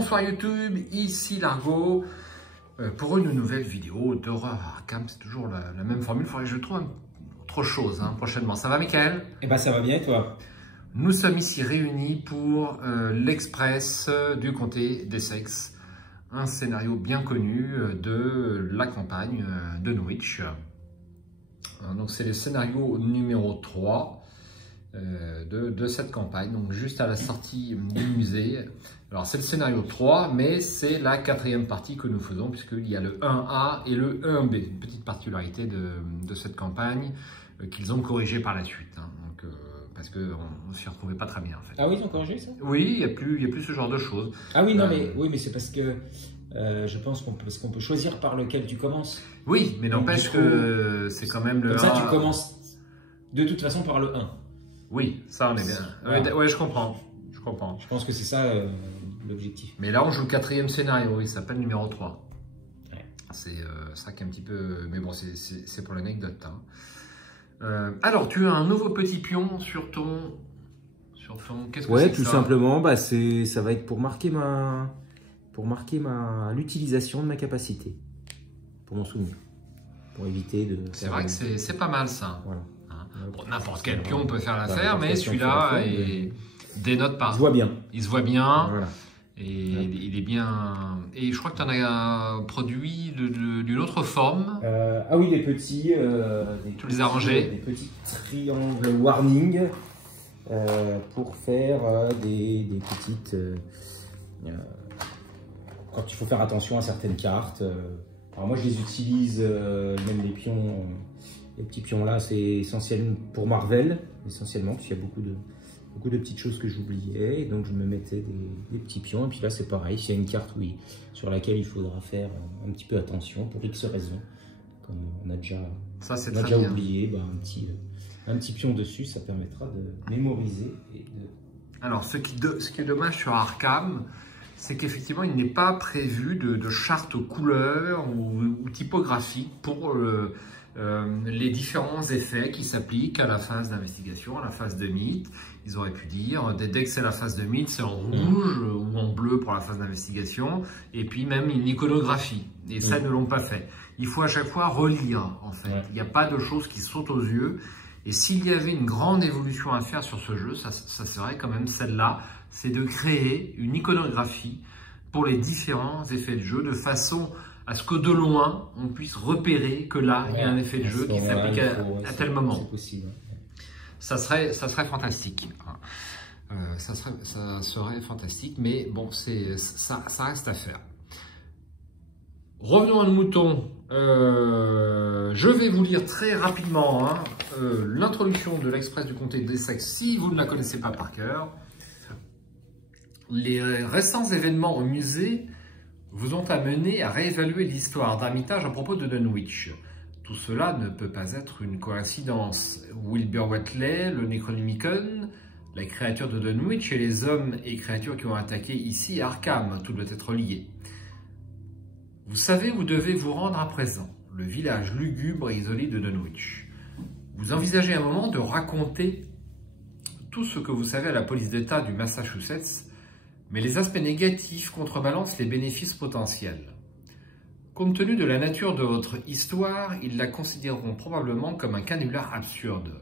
Bonsoir YouTube, ici Largo pour une nouvelle vidéo d'horreur Arkham. C'est toujours la même formule, il faudrait que je trouve autre chose prochainement. Ça va Mickaël? Eh ben ça va bien et toi? Nous sommes ici réunis pour l'Express du comté d'Essex, un scénario bien connu de la campagne de Norwich. Donc c'est le scénario numéro 3 de cette campagne, donc juste à la sortie du musée. Alors c'est le scénario 3, mais c'est la 4e partie que nous faisons, puisqu'il y a le 1A et le 1B, une petite particularité de cette campagne qu'ils ont corrigé par la suite, donc, parce qu'on ne s'y retrouvait pas très bien en fait. Ah oui, ils ont corrigé ça? Oui, il n'y a plus ce genre de choses. Ah oui, non, mais c'est parce que je pense qu'on peut choisir par lequel tu commences. Oui, mais n'empêche que c'est quand même le 1. Comme ça, tu commences de toute façon par le 1. Oui, ça on est bien. Voilà. Ouais, je comprends. Je pense que c'est ça l'objectif. Mais là, on joue le 4e scénario, il s'appelle numéro 3. Ouais. C'est ça qui est un petit peu... Mais bon, c'est pour l'anecdote. Alors, tu as un nouveau petit pion sur ton... Qu'est-ce que c'est Ouais, que tout ça simplement, ça va être pour marquer l'utilisation de ma capacité, pour mon souvenir, pour éviter de... C'est vrai que c'est pas mal ça. Voilà. Bon, n'importe quel pion peut faire l'affaire, mais celui-là dénote pas. Il se voit bien. Il se voit bien. Voilà. Et il est bien... Et je crois que tu en as produit d'une autre forme. Ah oui, des petits... Tu les as rangés. Des petits triangles warning pour faire des petites... quand il faut faire attention à certaines cartes. Alors moi, je les utilise, même les pions... les petits pions là, c'est essentiellement pour Marvel, essentiellement, parce qu'il y a beaucoup de petites choses que j'oubliais, donc je me mettais des petits pions, et puis là c'est pareil, s'il y a une carte sur laquelle il faudra faire un petit peu attention pour X raisons, comme on a déjà oublié, un petit pion dessus, ça permettra de mémoriser. Alors ce qui est dommage sur Arkham, c'est qu'effectivement il n'est pas prévu de charte couleurs ou typographique pour les différents effets qui s'appliquent à la phase d'investigation, à la phase de mythe. Ils auraient pu dire, dès que c'est la phase de mythe, c'est en rouge ou en bleu pour la phase d'investigation, et puis même une iconographie. Et ça, ils ne l'ont pas fait. Il faut à chaque fois relire, en fait. Il n'y a pas de choses qui sautent aux yeux. Et s'il y avait une grande évolution à faire sur ce jeu, ça serait quand même celle-là, c'est de créer une iconographie pour les différents effets de jeu, de façon à ce que de loin, on puisse repérer que là, il y a un effet de jeu qui s'applique à tel moment. C'est possible. Ça serait fantastique. Ça serait fantastique, mais bon, ça reste à faire. Revenons à nos moutons. Je vais vous lire très rapidement l'introduction de l'Express du comté d'Essex, si vous ne la connaissez pas par cœur. Les récents événements au musée vous ont amené à réévaluer l'histoire d'Armitage à propos de Dunwich. Tout cela ne peut pas être une coïncidence. Wilbur Whateley, le Necronomicon, la créature de Dunwich et les hommes et créatures qui ont attaqué ici Arkham, tout doit être lié. Vous savez où devez vous rendre à présent, le village lugubre et isolé de Dunwich. Vous envisagez un moment de raconter tout ce que vous savez à la police d'État du Massachusetts, mais les aspects négatifs contrebalancent les bénéfices potentiels. Compte tenu de la nature de votre histoire, ils la considéreront probablement comme un canular absurde.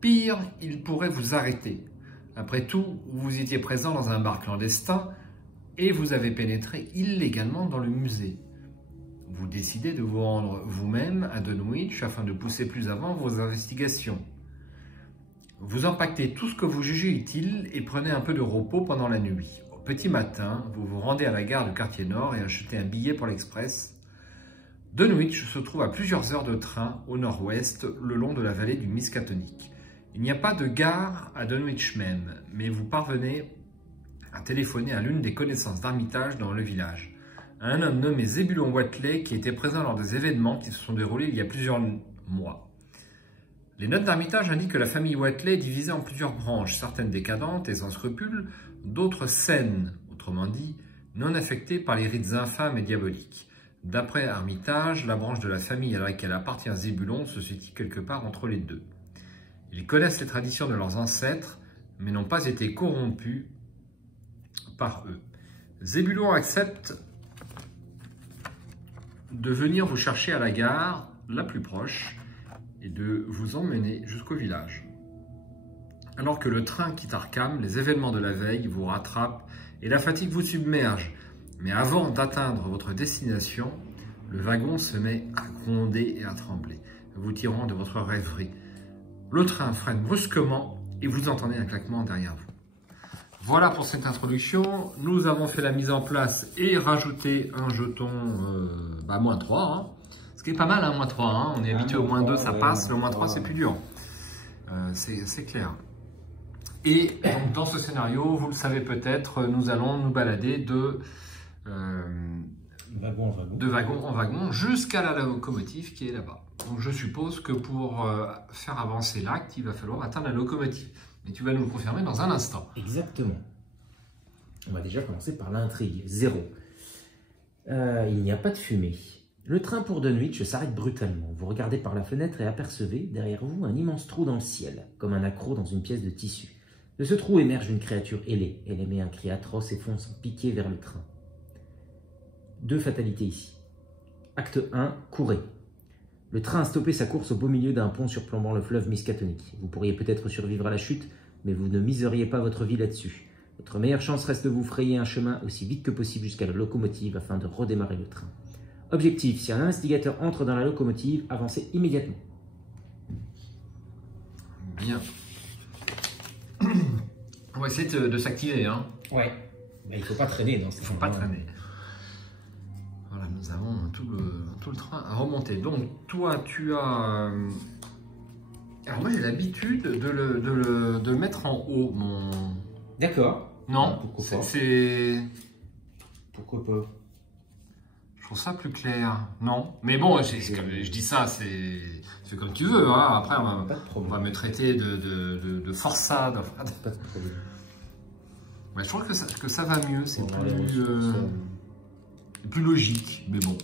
Pire, ils pourraient vous arrêter. Après tout, vous étiez présent dans un bar clandestin et vous avez pénétré illégalement dans le musée. Vous décidez de vous rendre vous-même à Dunwich afin de pousser plus avant vos investigations. Vous empaquetez tout ce que vous jugez utile et prenez un peu de repos pendant la nuit. Au petit matin, vous vous rendez à la gare du quartier nord et achetez un billet pour l'Express. Dunwich se trouve à plusieurs heures de train au nord-ouest, le long de la vallée du Miskatonic. Il n'y a pas de gare à Dunwich même, mais vous parvenez à téléphoner à l'une des connaissances d'Armitage dans le village. Un homme nommé Zebulon Whateley qui était présent lors des événements qui se sont déroulés il y a plusieurs mois. Les notes d'Armitage indiquent que la famille Whateley est divisée en plusieurs branches, certaines décadentes et sans scrupules, d'autres saines, autrement dit, non affectées par les rites infâmes et diaboliques. D'après Armitage, la branche de la famille à laquelle appartient Zebulon se situe quelque part entre les deux. Ils connaissent les traditions de leurs ancêtres, mais n'ont pas été corrompus par eux. Zébulon accepte de venir vous chercher à la gare la plus proche et de vous emmener jusqu'au village. Alors que le train quitte Arkham, les événements de la veille vous rattrapent et la fatigue vous submerge. Mais avant d'atteindre votre destination, le wagon se met à gronder et à trembler, vous tirant de votre rêverie. Le train freine brusquement et vous entendez un claquement derrière vous. Voilà pour cette introduction. Nous avons fait la mise en place et rajouté un jeton -3. Hein. Ce qui est pas mal, hein, -3. Hein. On est habitué au -2, ça passe. Le -3, c'est plus dur. C'est clair. Et donc, dans ce scénario, vous le savez peut-être, nous allons nous balader de wagon en wagon jusqu'à la locomotive qui est là-bas. Donc je suppose que pour faire avancer l'acte, il va falloir atteindre la locomotive. Mais tu vas nous le confirmer dans un instant. Exactement. On va déjà commencer par l'intrigue. 0. Il n'y a pas de fumée. Le train pour Dunwich s'arrête brutalement. Vous regardez par la fenêtre et apercevez derrière vous un immense trou dans le ciel, comme un accroc dans une pièce de tissu. De ce trou émerge une créature ailée. Elle émet un cri atroce et fonce en piqué vers le train. 2 fatalités ici. Acte 1, courez. Le train a stoppé sa course au beau milieu d'un pont surplombant le fleuve Miskatonic. Vous pourriez peut-être survivre à la chute, mais vous ne miseriez pas votre vie là-dessus. Votre meilleure chance reste de vous frayer un chemin aussi vite que possible jusqu'à la locomotive afin de redémarrer le train. Objectif, si un investigateur entre dans la locomotive, avancez immédiatement. Bien. On va essayer de s'activer. Hein. Ouais. Mais il ne faut pas traîner dans ce Il ne faut pas traîner. Voilà, nous avons tout le train à remonter. Donc, toi, tu as... Alors, moi, j'ai l'habitude de le mettre en haut, mon... D'accord. Non, pourquoi pas. Pourquoi pas? Je trouve ça plus clair. Non. Mais bon, je dis ça, c'est comme tu veux. Hein. Après, on va me traiter de forçade. Pas de problème. Ouais, je trouve que ça va mieux. C'est plus logique. Mais bon.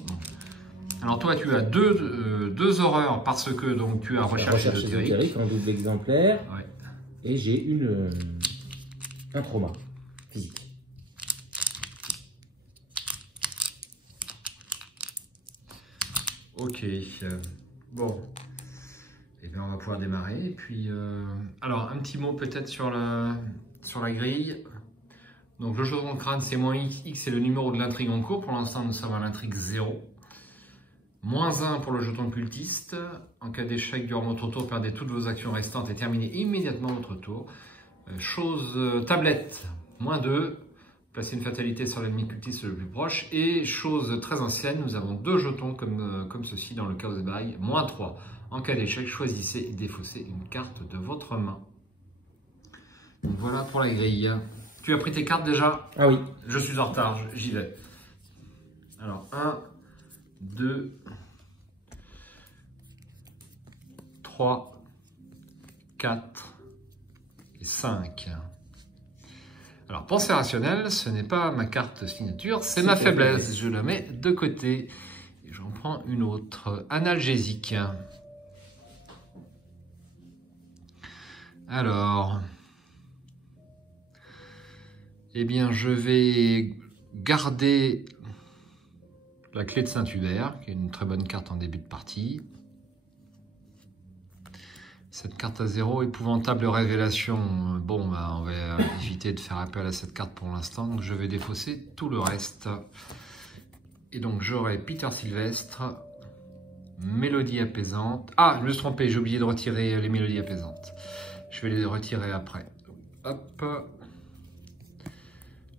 Alors toi, tu as deux horreurs parce que donc, tu as recherche ésotérique en double exemplaire. Ouais. Et j'ai un trauma physique. Ok, bon, et bien on va pouvoir démarrer. Et puis, alors un petit mot peut-être sur la grille. Donc le jeton de crâne c'est -X, X c'est le numéro de l'intrigue en cours. Pour l'instant nous sommes à l'intrigue 0. -1 pour le jeton de cultiste. En cas d'échec durant votre tour, perdez toutes vos actions restantes et terminez immédiatement votre tour. Tablette, -2. Placer une fatalité sur l'ennemi cultiste le plus proche. Et chose très ancienne, nous avons 2 jetons comme ceci dans le Chaos by. -3. En cas d'échec, choisissez et défaussez une carte de votre main. Donc voilà pour la grille. Tu as pris tes cartes déjà? Ah oui. Je suis en retard, j'y vais. Alors 1, 2, 3, 4 et 5. Alors, pensée rationnelle, ce n'est pas ma carte signature, c'est ma faiblesse. Je la mets de côté et j'en prends une autre. Analgésique. Alors, eh bien, je vais garder la clé de Saint-Hubert, qui est une très bonne carte en début de partie. Cette carte à 0, épouvantable révélation. Bon, bah, on va éviter de faire appel à cette carte pour l'instant. Donc, je vais défausser tout le reste. Et donc, j'aurai Peter Sylvestre, mélodie apaisante. Ah, je me suis trompé, j'ai oublié de retirer les mélodies apaisantes. Je vais les retirer après. Hop.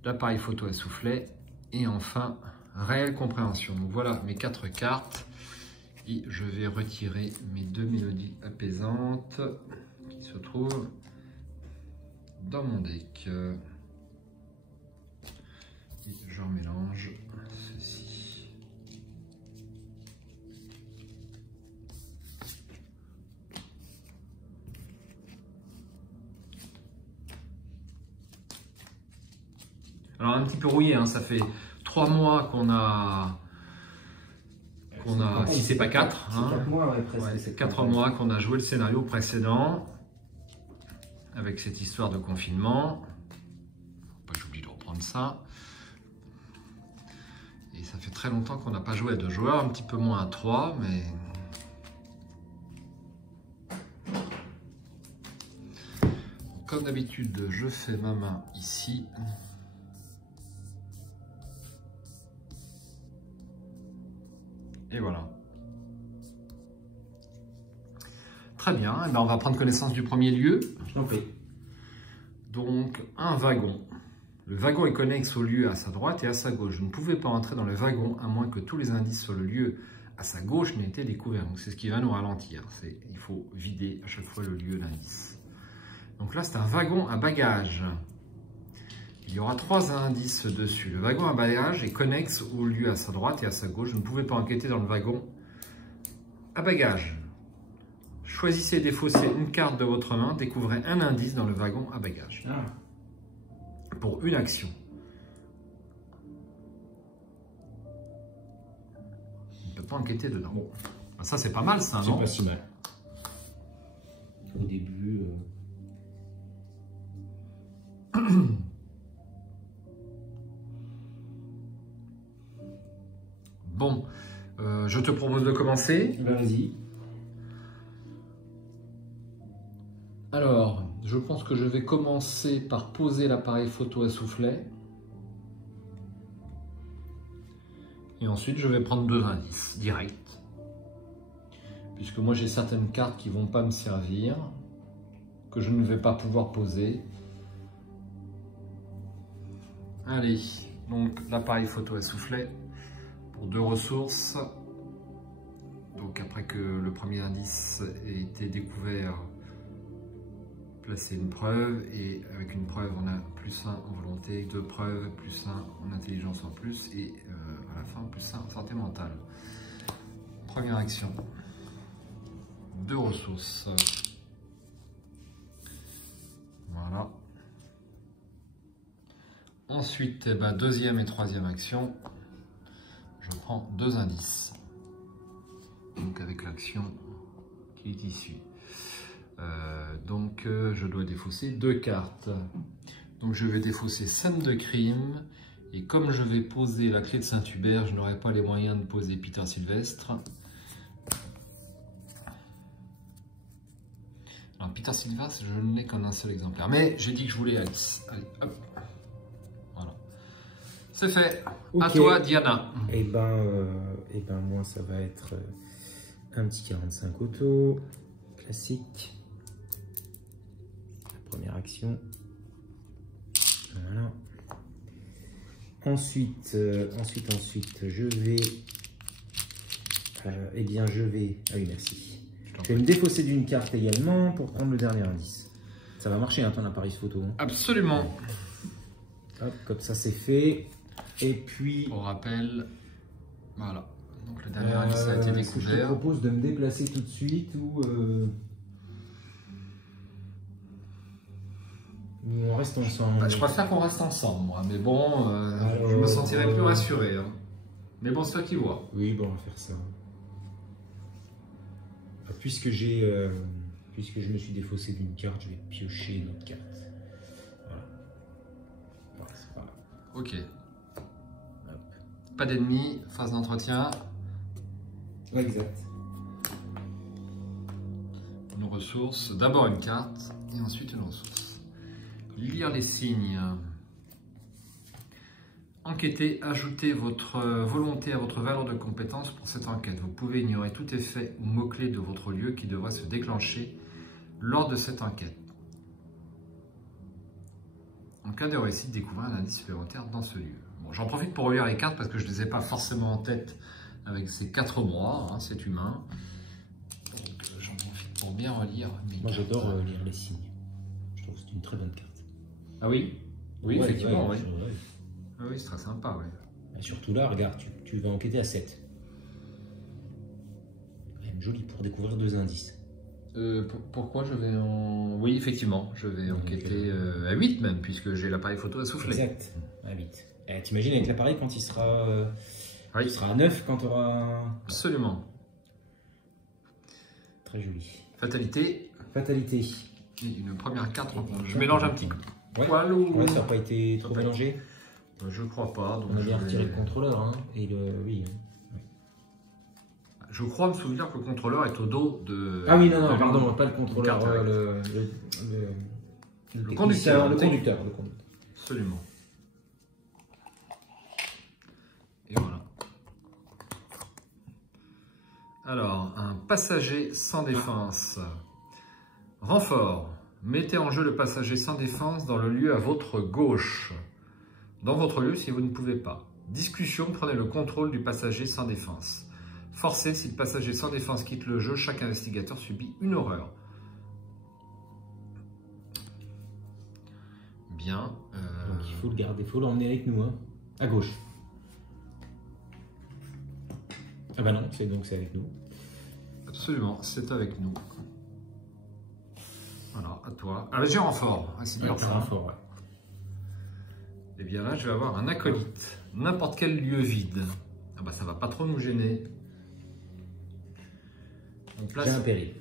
L'appareil photo à soufflet. Et enfin, réelle compréhension. Donc, voilà mes 4 cartes. Et je vais retirer mes 2 mélodies apaisantes qui se trouvent dans mon deck. Et je remélange ceci. Alors un petit peu rouillé, hein, ça fait 3 mois qu'on a... si c'est pas 4, c'est 4 mois, ouais, presque. Ouais, c'est 4 mois qu'on a joué le scénario précédent avec cette histoire de confinement. Faut pas que j'oublie de reprendre ça. Et ça fait très longtemps qu'on n'a pas joué à 2 joueurs, un petit peu moins à 3, mais... Comme d'habitude, je fais ma main ici. Et voilà. Très bien, eh bien, on va prendre connaissance du premier lieu. Je t'en prie. Donc, un wagon. Le wagon est connexe au lieu à sa droite et à sa gauche. Je ne pouvais pas entrer dans le wagon à moins que tous les indices sur le lieu à sa gauche n'aient été découverts. Donc, c'est ce qui va nous ralentir. Il faut vider à chaque fois le lieu d'indice. Donc là, c'est un wagon à bagages. Il y aura 3 indices dessus. Le wagon à bagages est connexe au lieu à sa droite et à sa gauche. Je ne pouvais pas enquêter dans le wagon à bagages. Choisissez et défaussez une carte de votre main. Découvrez un indice dans le wagon à bagages. Ah. Pour une action. On ne peut pas enquêter dedans. Bon. Ça, c'est pas mal, ça, C'est non? pas si mal. Au début... Bon, je te propose de commencer. Vas-y. Alors, je pense que je vais commencer par poser l'appareil photo à soufflet. Et ensuite, je vais prendre 2 indices directs. Puisque moi, j'ai certaines cartes qui ne vont pas me servir, que je ne vais pas pouvoir poser. Allez, donc l'appareil photo à soufflet pour 2 ressources. Donc après que le premier indice ait été découvert, placer une preuve, et avec une preuve on a +1 en volonté, 2 preuves, +1 en intelligence en plus, et à la fin +1 en santé mentale. Première action, 2 ressources. Voilà. Ensuite, eh ben, deuxième et troisième action, je prends 2 indices. Donc avec l'action qui est issue. Je dois défausser 2 cartes. Donc je vais défausser scène de crime. Et comme je vais poser la clé de Saint-Hubert, je n'aurai pas les moyens de poser Peter Sylvestre. Alors Peter Sylvestre, je n'ai qu'un seul exemplaire. Mais j'ai dit que je voulais Alice. Allez, hop. Voilà. C'est fait. Okay. À toi, Diana. Eh ben moi, ça va être un petit 45 auto. Classique. La première action. Voilà. Ensuite, je vais... Ah oui, merci. Je vais me défausser d'une carte également pour prendre le dernier indice. Ça va marcher, hein, ton appareil photo. Hein. Absolument. Hop, comme ça, c'est fait. Et puis... Pour rappel, voilà. Donc le dernier indice a été découvert. Je te propose de me déplacer tout de suite ou on reste ensemble. Bah, je préfère qu'on reste ensemble, moi. Mais bon, je me sentirais plus rassuré. Hein. Mais bon, c'est toi qui vois. Oui, bon, on va faire ça. Puisque je me suis défaussé d'une carte, je vais piocher une autre carte. Voilà. Voilà, c'est pas grave. Ok. Hop. Pas d'ennemis, phase d'entretien. Ouais, exact. Une ressource, d'abord une carte et ensuite une ressource. Lire les signes. Enquêter, ajoutez votre volonté à votre valeur de compétence pour cette enquête. Vous pouvez ignorer tout effet ou mot-clé de votre lieu qui devrait se déclencher lors de cette enquête. En cas de réussite, découvrez un indice supplémentaire dans ce lieu. Bon, j'en profite pour relire les cartes parce que je ne les ai pas forcément en tête avec ces 4 bras, hein, c'est humain. Donc j'en profite pour bien relire mes Moi cartes. j'adore lire les signes. Je trouve que c'est une très bonne carte. Ah oui? Oui, ouais, effectivement, ouais, oui. Ouais. Ah oui, c'est très sympa, oui. Et surtout là, regarde, tu vas enquêter à 7. Quand même joli pour découvrir 2 indices. Pourquoi je vais en... Oui, effectivement, je vais enquêter à 8 même, puisque j'ai l'appareil photo à souffler. Exact, à 8. T'imagines avec l'appareil quand il sera, il sera à 9, quand tu auras... Absolument. Très joli. Fatalité. Fatalité. Et une première carte. Je mélange un petit ouais. poil ou... Ouais, ça n'a pas été trop mélangé. Je crois pas. Donc On a bien je retiré vais- le contrôleur, hein, et le... Oui. Je crois me souvenir que le contrôleur est au dos de... Ah oui, non, de non, lui. pardon, pas le contrôleur, carte, ouais. le Le technicien, conducteur. le conducteur. Absolument. Et voilà. Alors, un passager sans défense. Renfort. Mettez en jeu le passager sans défense dans le lieu à votre gauche. Dans votre lieu si vous ne pouvez pas. Discussion, prenez le contrôle du passager sans défense. Forcé, si le passager sans défense quitte le jeu, chaque investigateur subit une horreur. Bien. Donc il faut le garder, il faut l'emmener avec nous, hein, à gauche. Ah bah non, c'est avec nous. Absolument, c'est avec nous. Voilà, à toi. Alors, j'ai renfort. Ah, c'est bien Ouais, ça. renfort, ouais. Et bien là, je vais avoir un acolyte. N'importe quel lieu vide. Ah bah, ça va pas trop nous gêner. On J'ai place un péril.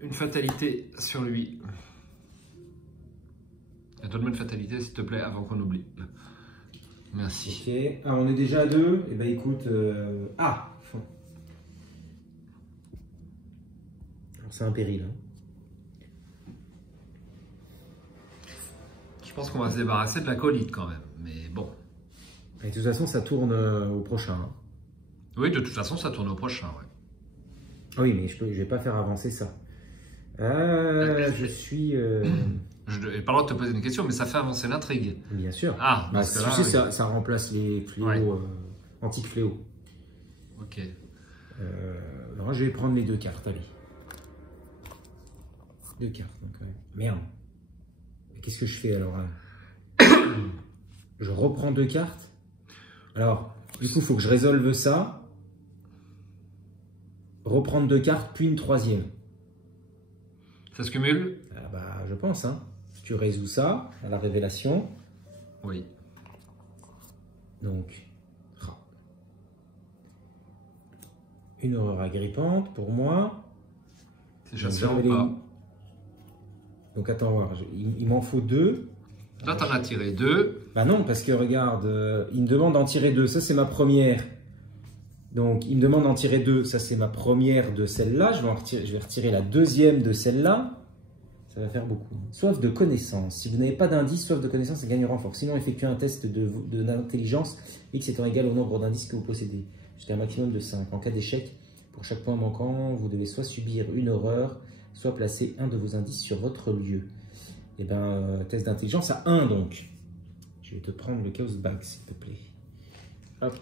une fatalité sur lui. Donne-moi une fatalité, s'il te plaît, avant qu'on oublie. Merci. Ok. Ah, on est déjà à 2. Et ben écoute. Ah. C'est un péril. Hein. Je pense qu'on va se débarrasser de l'acolyte quand même. Mais bon. Et de toute façon, ça tourne au prochain. Hein. Oui, de toute façon, ça tourne au prochain. Ouais. Ah oui, mais je vais pas faire avancer ça. Je suis. Je n'ai pas le droit de te poser une question, mais ça fait avancer l'intrigue. Bien sûr. Ah, Bah, parce que tu là, sais, oui. ça remplace les fléaux, Ouais. antiques fléaux. Ok. Alors, je vais prendre les 2 cartes, allez. 2 cartes, donc, merde. Qu'est-ce que je fais alors hein Je reprends 2 cartes. Alors, du coup, il faut que je résolve ça. Reprendre 2 cartes, puis une 3e. Ça se cumule? Ah bah, je pense, hein. Si tu résous ça, à la révélation. Oui. Donc, une horreur agrippante pour moi. C'est chassé Donc, ou pas? Donc attends, voir, il m'en faut 2. Là, t'en as tiré 2. Bah non, parce que regarde, il me demande d'en tirer 2. Ça, c'est ma première. Donc, il me demande d'en tirer 2. Ça, c'est ma première de celle-là. Je vais retirer la 2e de celle-là. Ça va faire beaucoup. Soif de connaissance. Si vous n'avez pas d'indice, soif de connaissance, ça gagne renfort. Sinon, effectuez un test d'intelligence. X étant égal au nombre d'indices que vous possédez. Jusqu'à un maximum de 5. En cas d'échec, pour chaque point manquant, vous devez soit subir une horreur, soit placer un de vos indices sur votre lieu. Et bien, test d'intelligence à 1 donc. Je vais te prendre le Chaos Bag, s'il te plaît. Hop.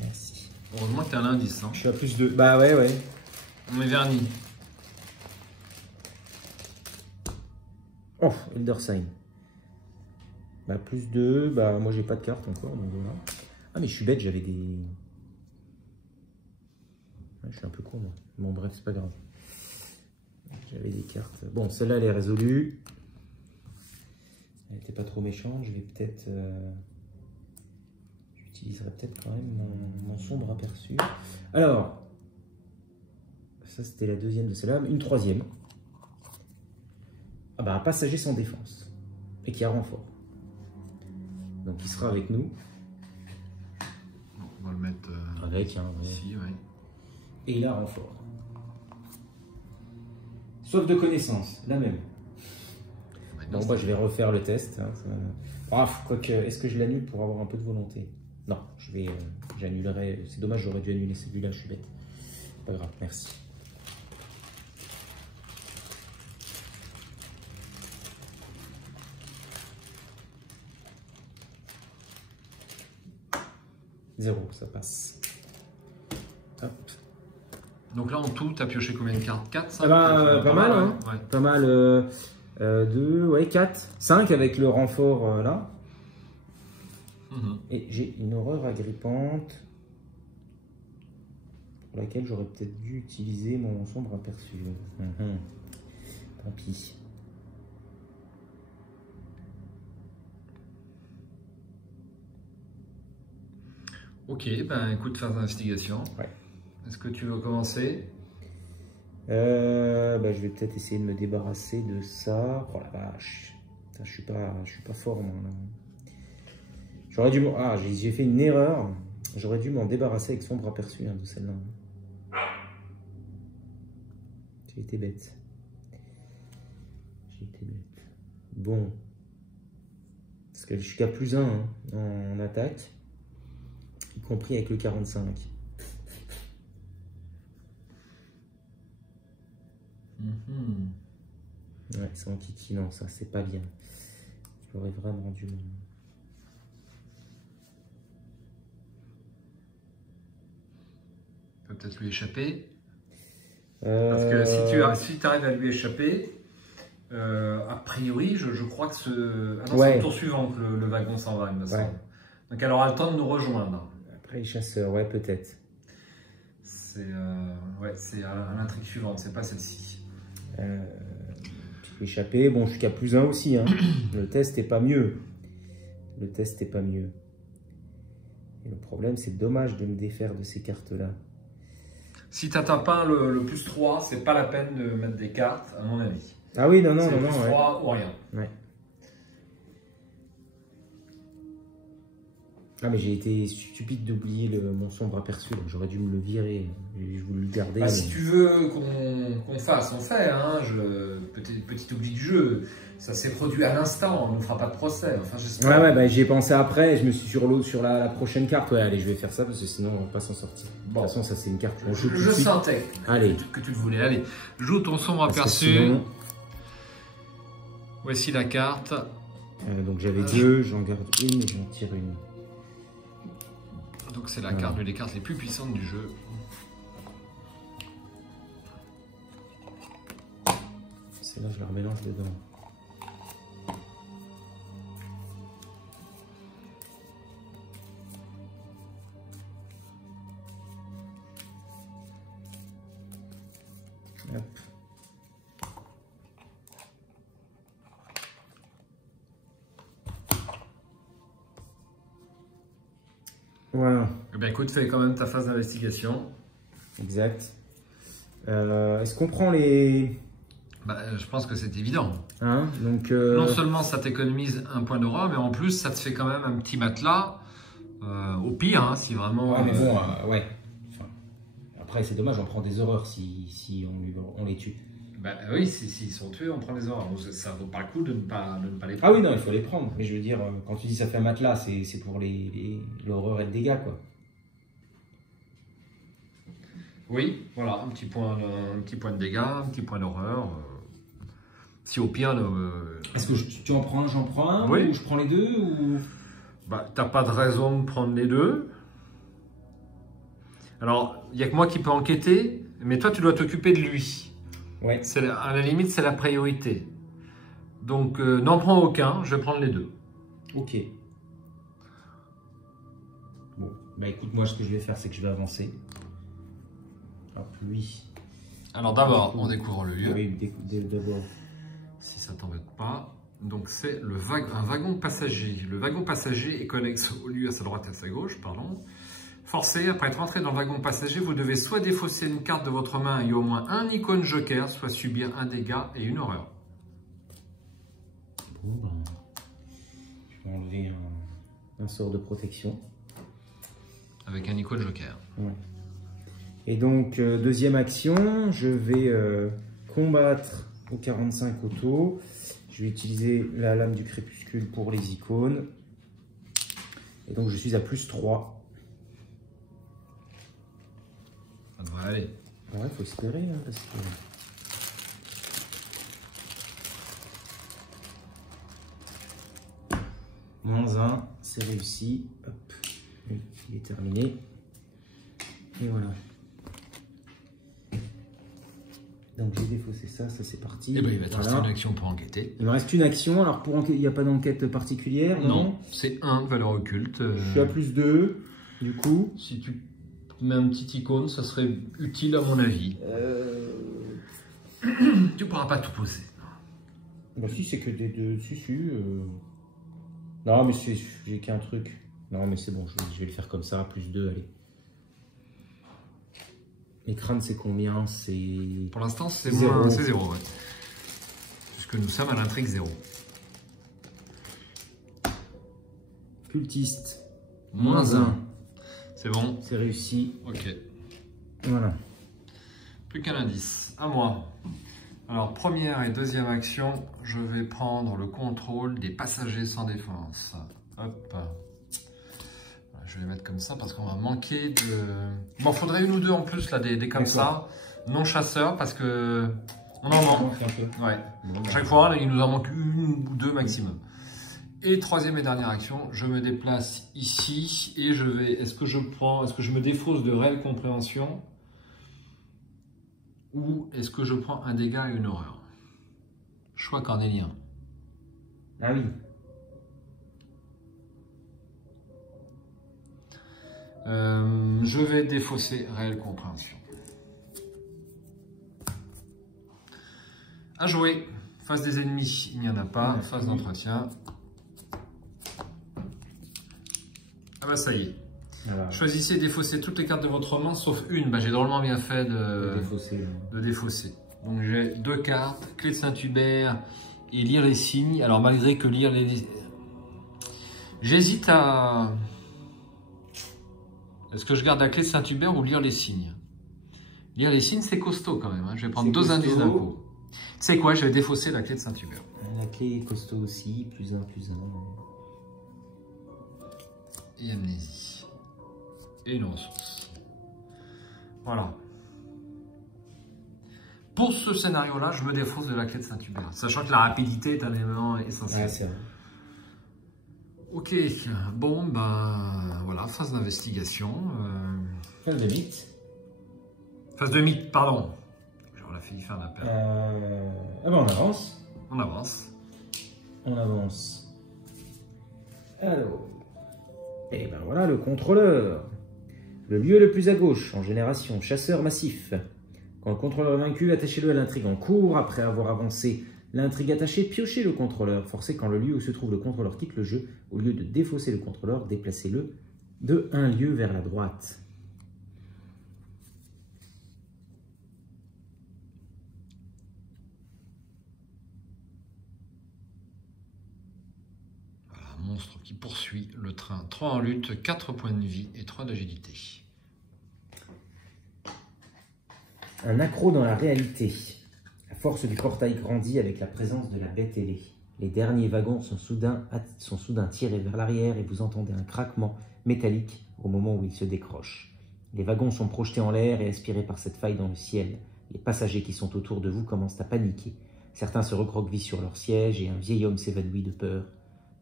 Merci. Heureusement que t'as un indice. Hein. Je suis à plus de... Bah ouais, ouais. On est vernis. Oh, Elder Sign. Bah plus 2, bah moi j'ai pas de carte encore, donc voilà. Ah mais je suis bête, j'avais des... Ouais, je suis un peu con moi. Bon bref, c'est pas grave. J'avais des cartes. Bon, celle-là elle est résolue. Elle était pas trop méchante, je vais peut-être... J'utiliserai peut-être quand même mon sombre aperçu. Alors, ça c'était la 2e de celle-là, une 3e. Ah bah un passager sans défense et qui a renfort. Donc il sera avec nous. Bon, on va le mettre Avec, hein, ouais. ici, oui. Et il a renfort. Soif de connaissance, la même. Bon, moi je vais refaire le test. Hein, quoique, est-ce que je l'annule pour avoir un peu de volonté? Non, j'annulerai. C'est dommage, j'aurais dû annuler celui-là, je suis bête. Pas grave, merci. Zéro, ça passe. Hop. Donc là, en tout, tu as pioché combien de cartes? 4, 5? Ah bah, pas mal, hein. Ouais. Pas mal. 2, ouais, 4, 5 avec le renfort là. Mhm. Et j'ai une horreur agrippante pour laquelle j'aurais peut-être dû utiliser mon sombre aperçu. Tant pis. Ok, ben écoute, faire l'investigation. Ouais. Est-ce que tu veux commencer? Bah, je vais peut-être essayer de me débarrasser de ça. Oh la vache. Putain, je suis pas fort moi là. J'aurais dû... Ah, j'ai fait une erreur. J'aurais dû m'en débarrasser avec sombre aperçu de celle-là. J'ai été bête. J'ai été bête. Bon. Parce que je suis qu'à +1 hein, en attaque. Y compris avec le 45. Ouais, c'est enquiquinant, ça, c'est pas bien. J'aurais vraiment dû... Peut-être lui échapper. Parce que si tu arrives à lui échapper, a priori, je crois que c'est le tour suivant que le wagon s'en va, il me semble. Donc elle aura le temps de nous rejoindre. Après les chasseurs, ouais, peut-être. C'est à l'intrigue suivante, c'est pas celle-ci. Tu peux échapper. Bon, je suis qu'à +1 aussi. Hein. Le test est pas mieux. Le test est pas mieux. Et le problème, c'est dommage de me défaire de ces cartes-là. Si tu n'atteins pas le +3, c'est pas la peine de mettre des cartes, à mon avis. Ah oui, non. C'est +3 ou rien. Ouais. Ah, mais j'ai été stupide d'oublier mon sombre aperçu. J'aurais dû me le virer. Je voulais le garder. Bah, mais... Si tu veux qu'on fasse, on fait. Hein. Petit oubli du jeu. Ça s'est produit à l'instant. On ne fera pas de procès. Enfin, ouais, bah, j'y ai pensé après. Je me suis sur la prochaine carte. Ouais, allez, je vais faire ça parce que sinon, on ne va pas s'en sortir. Bon. De toute façon, ça, c'est une carte. Je sentais que tu le voulais. Allez, joue ton sombre aperçu. Sinon... Voici la carte. Donc, j'avais 2. J'en garde une et j'en tire une. Donc c'est la carte, une des cartes les plus puissantes du jeu. Celle-là, je la remélange dedans. Hop. Voilà. Eh bien, écoute, fais quand même ta phase d'investigation. Exact. Est-ce qu'on prend les... Je pense que c'est évident. Hein, donc, non seulement ça t'économise un point d'aura, mais en plus ça te fait quand même un petit matelas. Au pire, hein, si vraiment... Ouais, mais bon, ouais. Enfin, après, c'est dommage, on prend des horreurs si on les tue. Oui, s'ils sont tués, on prend les horreurs. Ça vaut pas le coup de ne pas les prendre. Ah oui, non, il faut les prendre. Mais je veux dire, quand tu dis ça fait un matelas, c'est pour l'horreur et le dégât, quoi. Oui, voilà, un petit point de dégâts, un petit point d'horreur. Si au pire... Est-ce que tu en prends un, j'en prends un? Oui. Ou je prends les deux ou... T'as pas de raison de prendre les deux. Alors, il n'y a que moi qui peux enquêter, mais toi, tu dois t'occuper de lui. Ouais. À la limite, c'est la priorité. Donc, n'en prends aucun, je vais prendre les deux. Ok. Bon, écoute, moi, ce que je vais faire, c'est que je vais avancer. Hop, lui. Alors, d'abord, on découvre le lieu. Oui, d'abord. Si ça t'embête pas. Donc, c'est un wagon passager. Le wagon passager est connexe au lieu à sa droite et à sa gauche, pardon. Forcé, après être entré dans le wagon passager, vous devez soit défausser une carte de votre main et au moins un icône joker, soit subir un dégât et une horreur. Bon, je vais enlever un sort de protection. Avec un icône joker. Ouais. Et donc, deuxième action, je vais combattre au 45 auto. Je vais utiliser la lame du crépuscule pour les icônes. Et donc, je suis à +3. Ça devrait aller. Ouais, faut espérer, hein, parce que... -1, c'est réussi. Hop, il est terminé. Et voilà. Donc j'ai défaussé ça c'est parti. Et il va te rester une action pour enquêter. Il me reste une action, alors pour enquêter, il n'y a pas d'enquête particulière? Non, c'est 1 valeur occulte. Je suis à +2, du coup. Si tu mets un petit icône, ça serait utile à mon avis. Tu pourras pas tout poser. Bah si, c'est que des deux. Non, mais j'ai qu'un truc. Non, mais c'est bon, je vais le faire comme ça, +2, allez. Les crânes, c'est combien? Pour l'instant, c'est 0. C'est 0, ouais. Puisque nous sommes à l'intrigue 0. Cultiste, Moins -1. C'est bon. C'est réussi. Ok. Voilà. Plus qu'un indice. À moi. Alors, première et deuxième action, je vais prendre le contrôle des passagers sans défense. Hop. Je vais les mettre comme ça parce qu'on va manquer de... Bon, faudrait une ou deux en plus, là, des comme ça. Non chasseurs, parce que... On en manque. Ouais. À chaque fois, là, il nous en manque une ou deux maximum. Et troisième et dernière action, je me déplace ici et je vais... Est-ce que je me défausse de réelle compréhension ou est-ce que je prends un dégât et une horreur? Choix cornélien. Ah oui. Je vais défausser réelle compréhension. À jouer. Face des ennemis, il n'y en a pas. Face d'entretien. Ah bah ça y est. Voilà. Choisissez et défaussez toutes les cartes de votre main sauf une. Bah, j'ai drôlement bien fait de défausser. Donc j'ai deux cartes, clé de Saint-Hubert et lire les signes. Alors malgré que lire les... J'hésite à... Est-ce que je garde la clé de Saint-Hubert ou lire les signes? Lire les signes c'est costaud quand même. Hein. Je vais prendre deux indices d'un coup. Tu sais quoi, je vais défausser la clé de Saint-Hubert. La clé est costaud aussi, +1, +1. Et amnésie. Et une ressource. Voilà. Pour ce scénario-là, je me défausse de la clé de Saint-Hubert. Sachant que la rapidité est un élément essentiel. Ouais, c'est vrai. Ok, bon, ben voilà, phase d'investigation. Phase de mythe. Phase de mythe, pardon. On a fait faire un appel. Ah ben on avance. On avance. On avance. Alors. Et ben voilà le contrôleur. Le lieu le plus à gauche, en génération, chasseur massif. Quand le contrôleur est vaincu, attachez-le à l'intrigue en cours. Après avoir avancé l'intrigue attachée, piochez le contrôleur. Forcez quand le lieu où se trouve le contrôleur quitte le jeu. Au lieu de défausser le contrôleur, déplacez-le de un lieu vers la droite. Monstre qui poursuit le train. 3 en lutte, 4 points de vie et 3 d'agilité. Un accroc dans la réalité. La force du portail grandit avec la présence de la bête ailée. Les derniers wagons sont soudain tirés vers l'arrière et vous entendez un craquement métallique au moment où ils se décrochent. Les wagons sont projetés en l'air et aspirés par cette faille dans le ciel. Les passagers qui sont autour de vous commencent à paniquer. Certains se recroquevillent sur leur siège et un vieil homme s'évanouit de peur.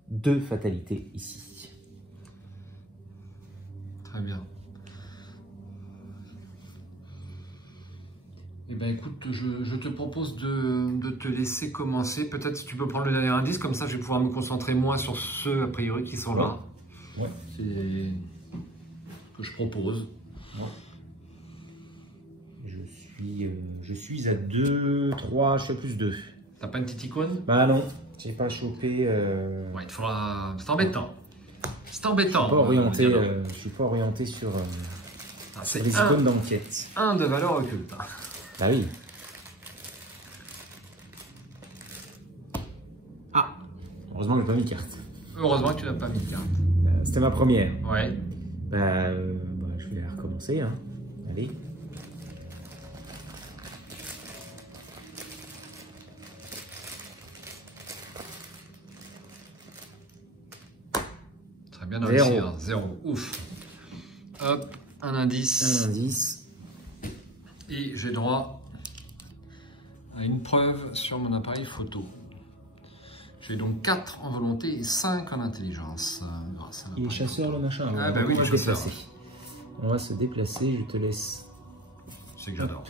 2 fatalités ici. Très bien. Eh bien écoute, je te propose de te laisser commencer. Peut-être si tu peux prendre le dernier indice, comme ça je vais pouvoir me concentrer moins sur ceux a priori qui sont là. Ouais. C'est ce que je propose. Ouais. Je suis à 2, 3, je fais plus 2. T'as pas une petite icône? Bah non, j'ai pas chopé. Ouais, il faudra. C'est embêtant. C'est embêtant. Je suis pas orienté sur, c'est les icônes d'enquête. Un de valeur occulte. Bah oui. Ah, heureusement que j'ai pas mis de carte. Heureusement que tu n'as pas mis de carte. C'était ma première. Ouais. Je vais la recommencer. Hein. Allez. Très bien réussi. 0. Ouf. Hop, un indice. Un indice. Et j'ai droit à une preuve sur mon appareil photo. J'ai donc 4 en volonté et 5 en intelligence. Il est chasseur le machin. Ah bah oui, il est chasseur. On va se déplacer, je te laisse. C'est que j'adore.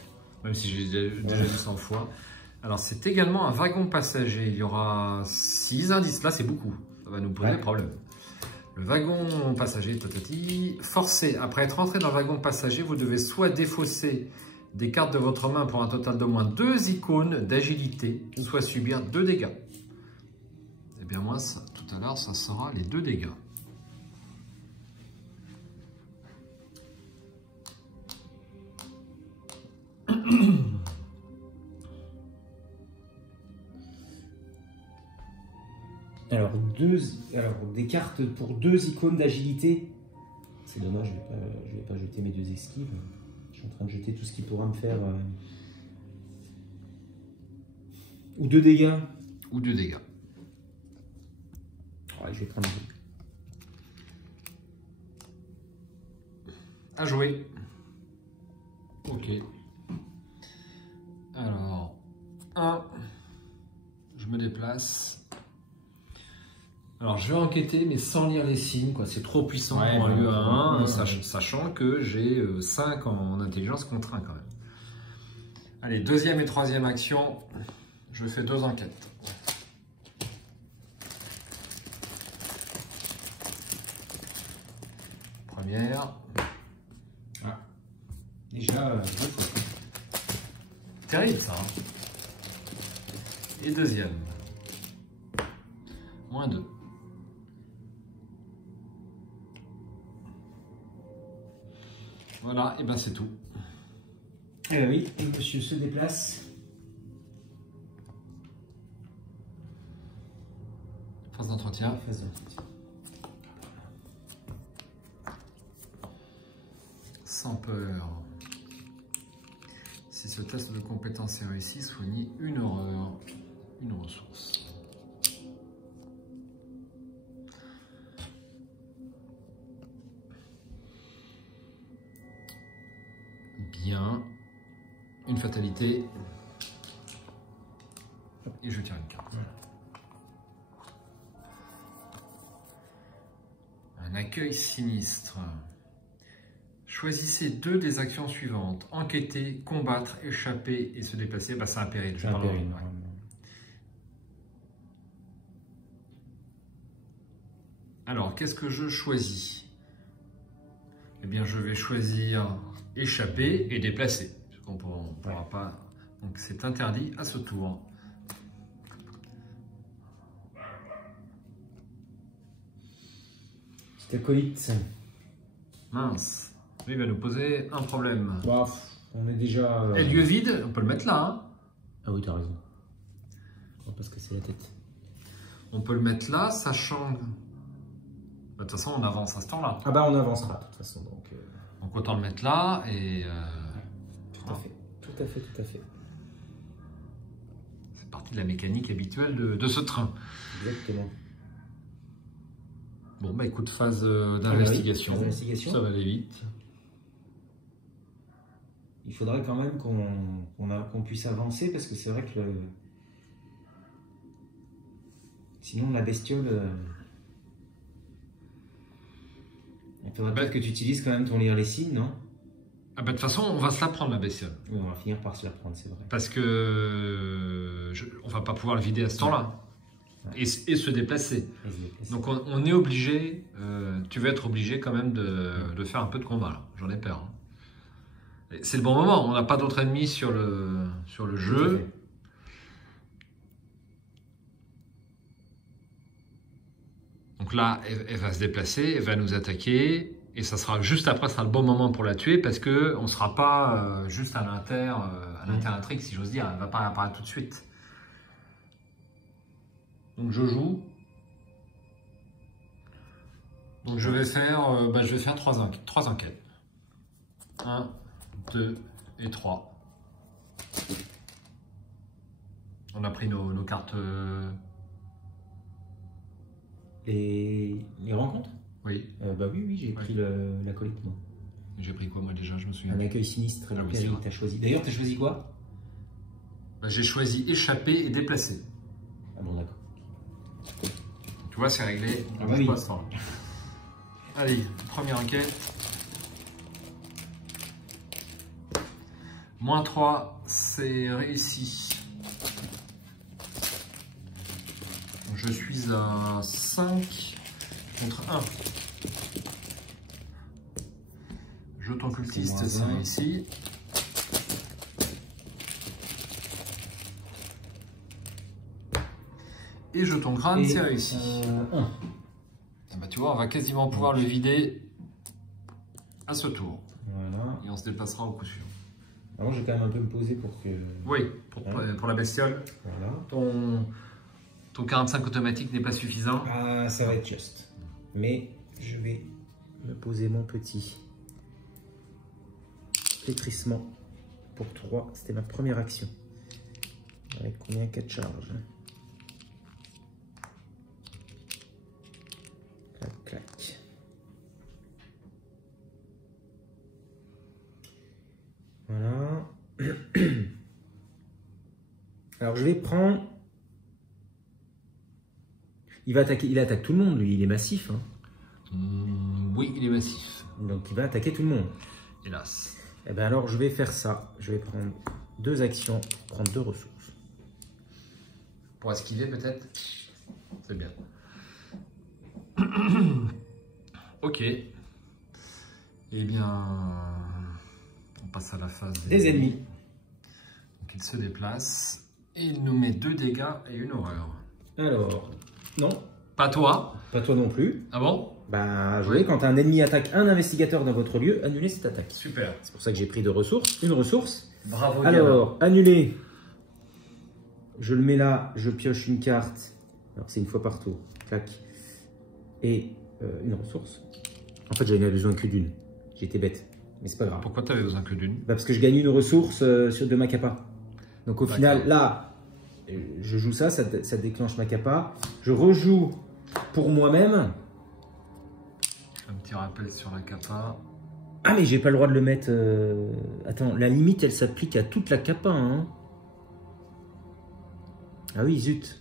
Même si j'ai déjà dit 100 fois. Alors c'est également un wagon passager. Il y aura 6 indices. Là c'est beaucoup. Ça va nous poser des problèmes. Le wagon passager, tatati. Forcé. Après être entré dans le wagon passager, vous devez soit défausser des cartes de votre main pour un total d'au moins 2 icônes d'agilité, soit subir 2 dégâts. Et bien moi, ça, tout à l'heure, ça sera les 2 dégâts. Alors, des cartes pour 2 icônes d'agilité. C'est dommage, je vais pas jeter mes 2 esquives. Je suis en train de jeter tout ce qui pourra me faire... Ou 2 dégâts. Ou 2 dégâts. Ouais, je vais prendre 2. À jouer. Ok. Alors, 1. Je me déplace. Alors, je vais enquêter, mais sans lire les signes, quoi. C'est trop puissant pour un lieu à 1, sachant que j'ai 5 en intelligence contre 1 quand même. Allez, deuxième et troisième action. Je fais 2 enquêtes. Première. Ah. Déjà, Terrible ça. Hein. Et deuxième. -2. Voilà, et ben c'est tout. oui, et monsieur se déplace. Phase d'entretien. Phase d'entretien. Sans peur. Si ce test de compétence est réussi, soignez une horreur, une ressource. Bien. Une fatalité. Et je tire une carte. Un accueil sinistre. Choisissez 2 des actions suivantes. Enquêter, combattre, échapper et se déplacer. Bah, c'est un péril. C'est un péril. Ouais. Alors, qu'est-ce que je choisis? Eh bien, je vais choisir échapper et déplacer. Parce qu'on ne pourra pas... Donc, c'est interdit à ce tour. Petit acolyte. Mince. Lui, il va nous poser un problème. Bah, on est déjà... Et lieu vide, on peut le mettre là. Hein. Ah oui, t'as raison. On va pas se casser la tête. On peut le mettre là, sachant... De toute façon, on avance à ce temps-là. Ah bah, on avancera, de toute façon. Donc autant le mettre là et... Tout à fait, tout à fait, tout à fait. C'est partie de la mécanique habituelle de ce train. Exactement. Bon, bah écoute, phase d'investigation. Ça va aller vite. Il faudrait quand même qu'on puisse avancer parce que c'est vrai que sinon la bestiole... Il faudrait peut-être que tu utilises quand même ton lire les signes, non? Ah bah de toute façon, on va se la prendre la bestiole. Oui, on va finir par se la prendre, c'est vrai. Parce que on va pas pouvoir le vider à ce temps-là. Ouais. Et se déplacer. Donc on est obligé, tu vas être obligé quand même de faire un peu de combat là. J'en ai peur. Hein. C'est le bon moment, on n'a pas d'autres ennemis sur le jeu. Donc là, elle va se déplacer, elle va nous attaquer, et ça sera juste après, ça sera le bon moment pour la tuer, parce qu'on ne sera pas juste à l'inter-intrigue, si j'ose dire, elle ne va pas apparaître tout de suite. Donc je joue. Donc je vais faire 3 enquêtes. 1, 2 et 3. On a pris nos cartes... Les rencontres? Oui. Bah oui, j'ai pris l'acolyte, moi. J'ai pris quoi, moi, déjà? Je me souviens. Un accueil sinistre, le péril, t'as choisi. D'ailleurs, t'as choisi quoi? Bah, j'ai choisi échapper et déplacer. Ah bon, d'accord. Tu vois, c'est réglé. Ah bah oui. Allez, première enquête. -3, c'est réussi. Je suis à 5 contre 1. Jeton cultiste, c'est réussi. Et jeton crâne, c'est réussi. Bah, tu vois, on va quasiment pouvoir le vider à ce tour. Voilà. Et on se déplacera au coup sûr. Alors, je vais quand même un peu me poser pour que... Oui, pour la bestiole. Voilà. Ton Ton 45 automatique n'est pas suffisant? Ah, ça va être juste. Mais je vais me poser mon petit flétrissement pour 3. C'était ma première action. Avec combien? 4 charges. Clac, clac. Voilà. Alors je vais prendre... Il va attaquer, il attaque tout le monde, lui, il est massif. Hein. Oui, il est massif. Donc il va attaquer tout le monde. Hélas. Et bien alors je vais faire ça. Je vais prendre 2 actions, prendre 2 ressources. Pour esquiver peut-être? C'est bien. Ok. Eh bien, on passe à la phase Des ennemis. Donc il se déplace et il nous met 2 dégâts et une horreur. Alors, non, Pas toi? pas toi non plus. Ah bon? Bah, jouez, quand un ennemi attaque un investigateur dans votre lieu, annulez cette attaque. Super. C'est pour ça que j'ai pris 2 ressources. Une ressource. Bravo. Alors, annuler. Je le mets là, je pioche une carte. Alors, c'est une fois par tour. Clac. Et une ressource. En fait, j'avais besoin que d'une. J'étais bête. Mais c'est pas grave. Pourquoi tu avais besoin que d'une? Bah, parce que je gagne une ressource sur de ma capa. Donc, au final, là, je joue ça, ça déclenche ma capa. Je rejoue pour moi-même. Un petit rappel sur la capa. Ah, mais j'ai pas le droit de le mettre. Attends, la limite, elle s'applique à toute la capa. Hein. Ah oui, zut.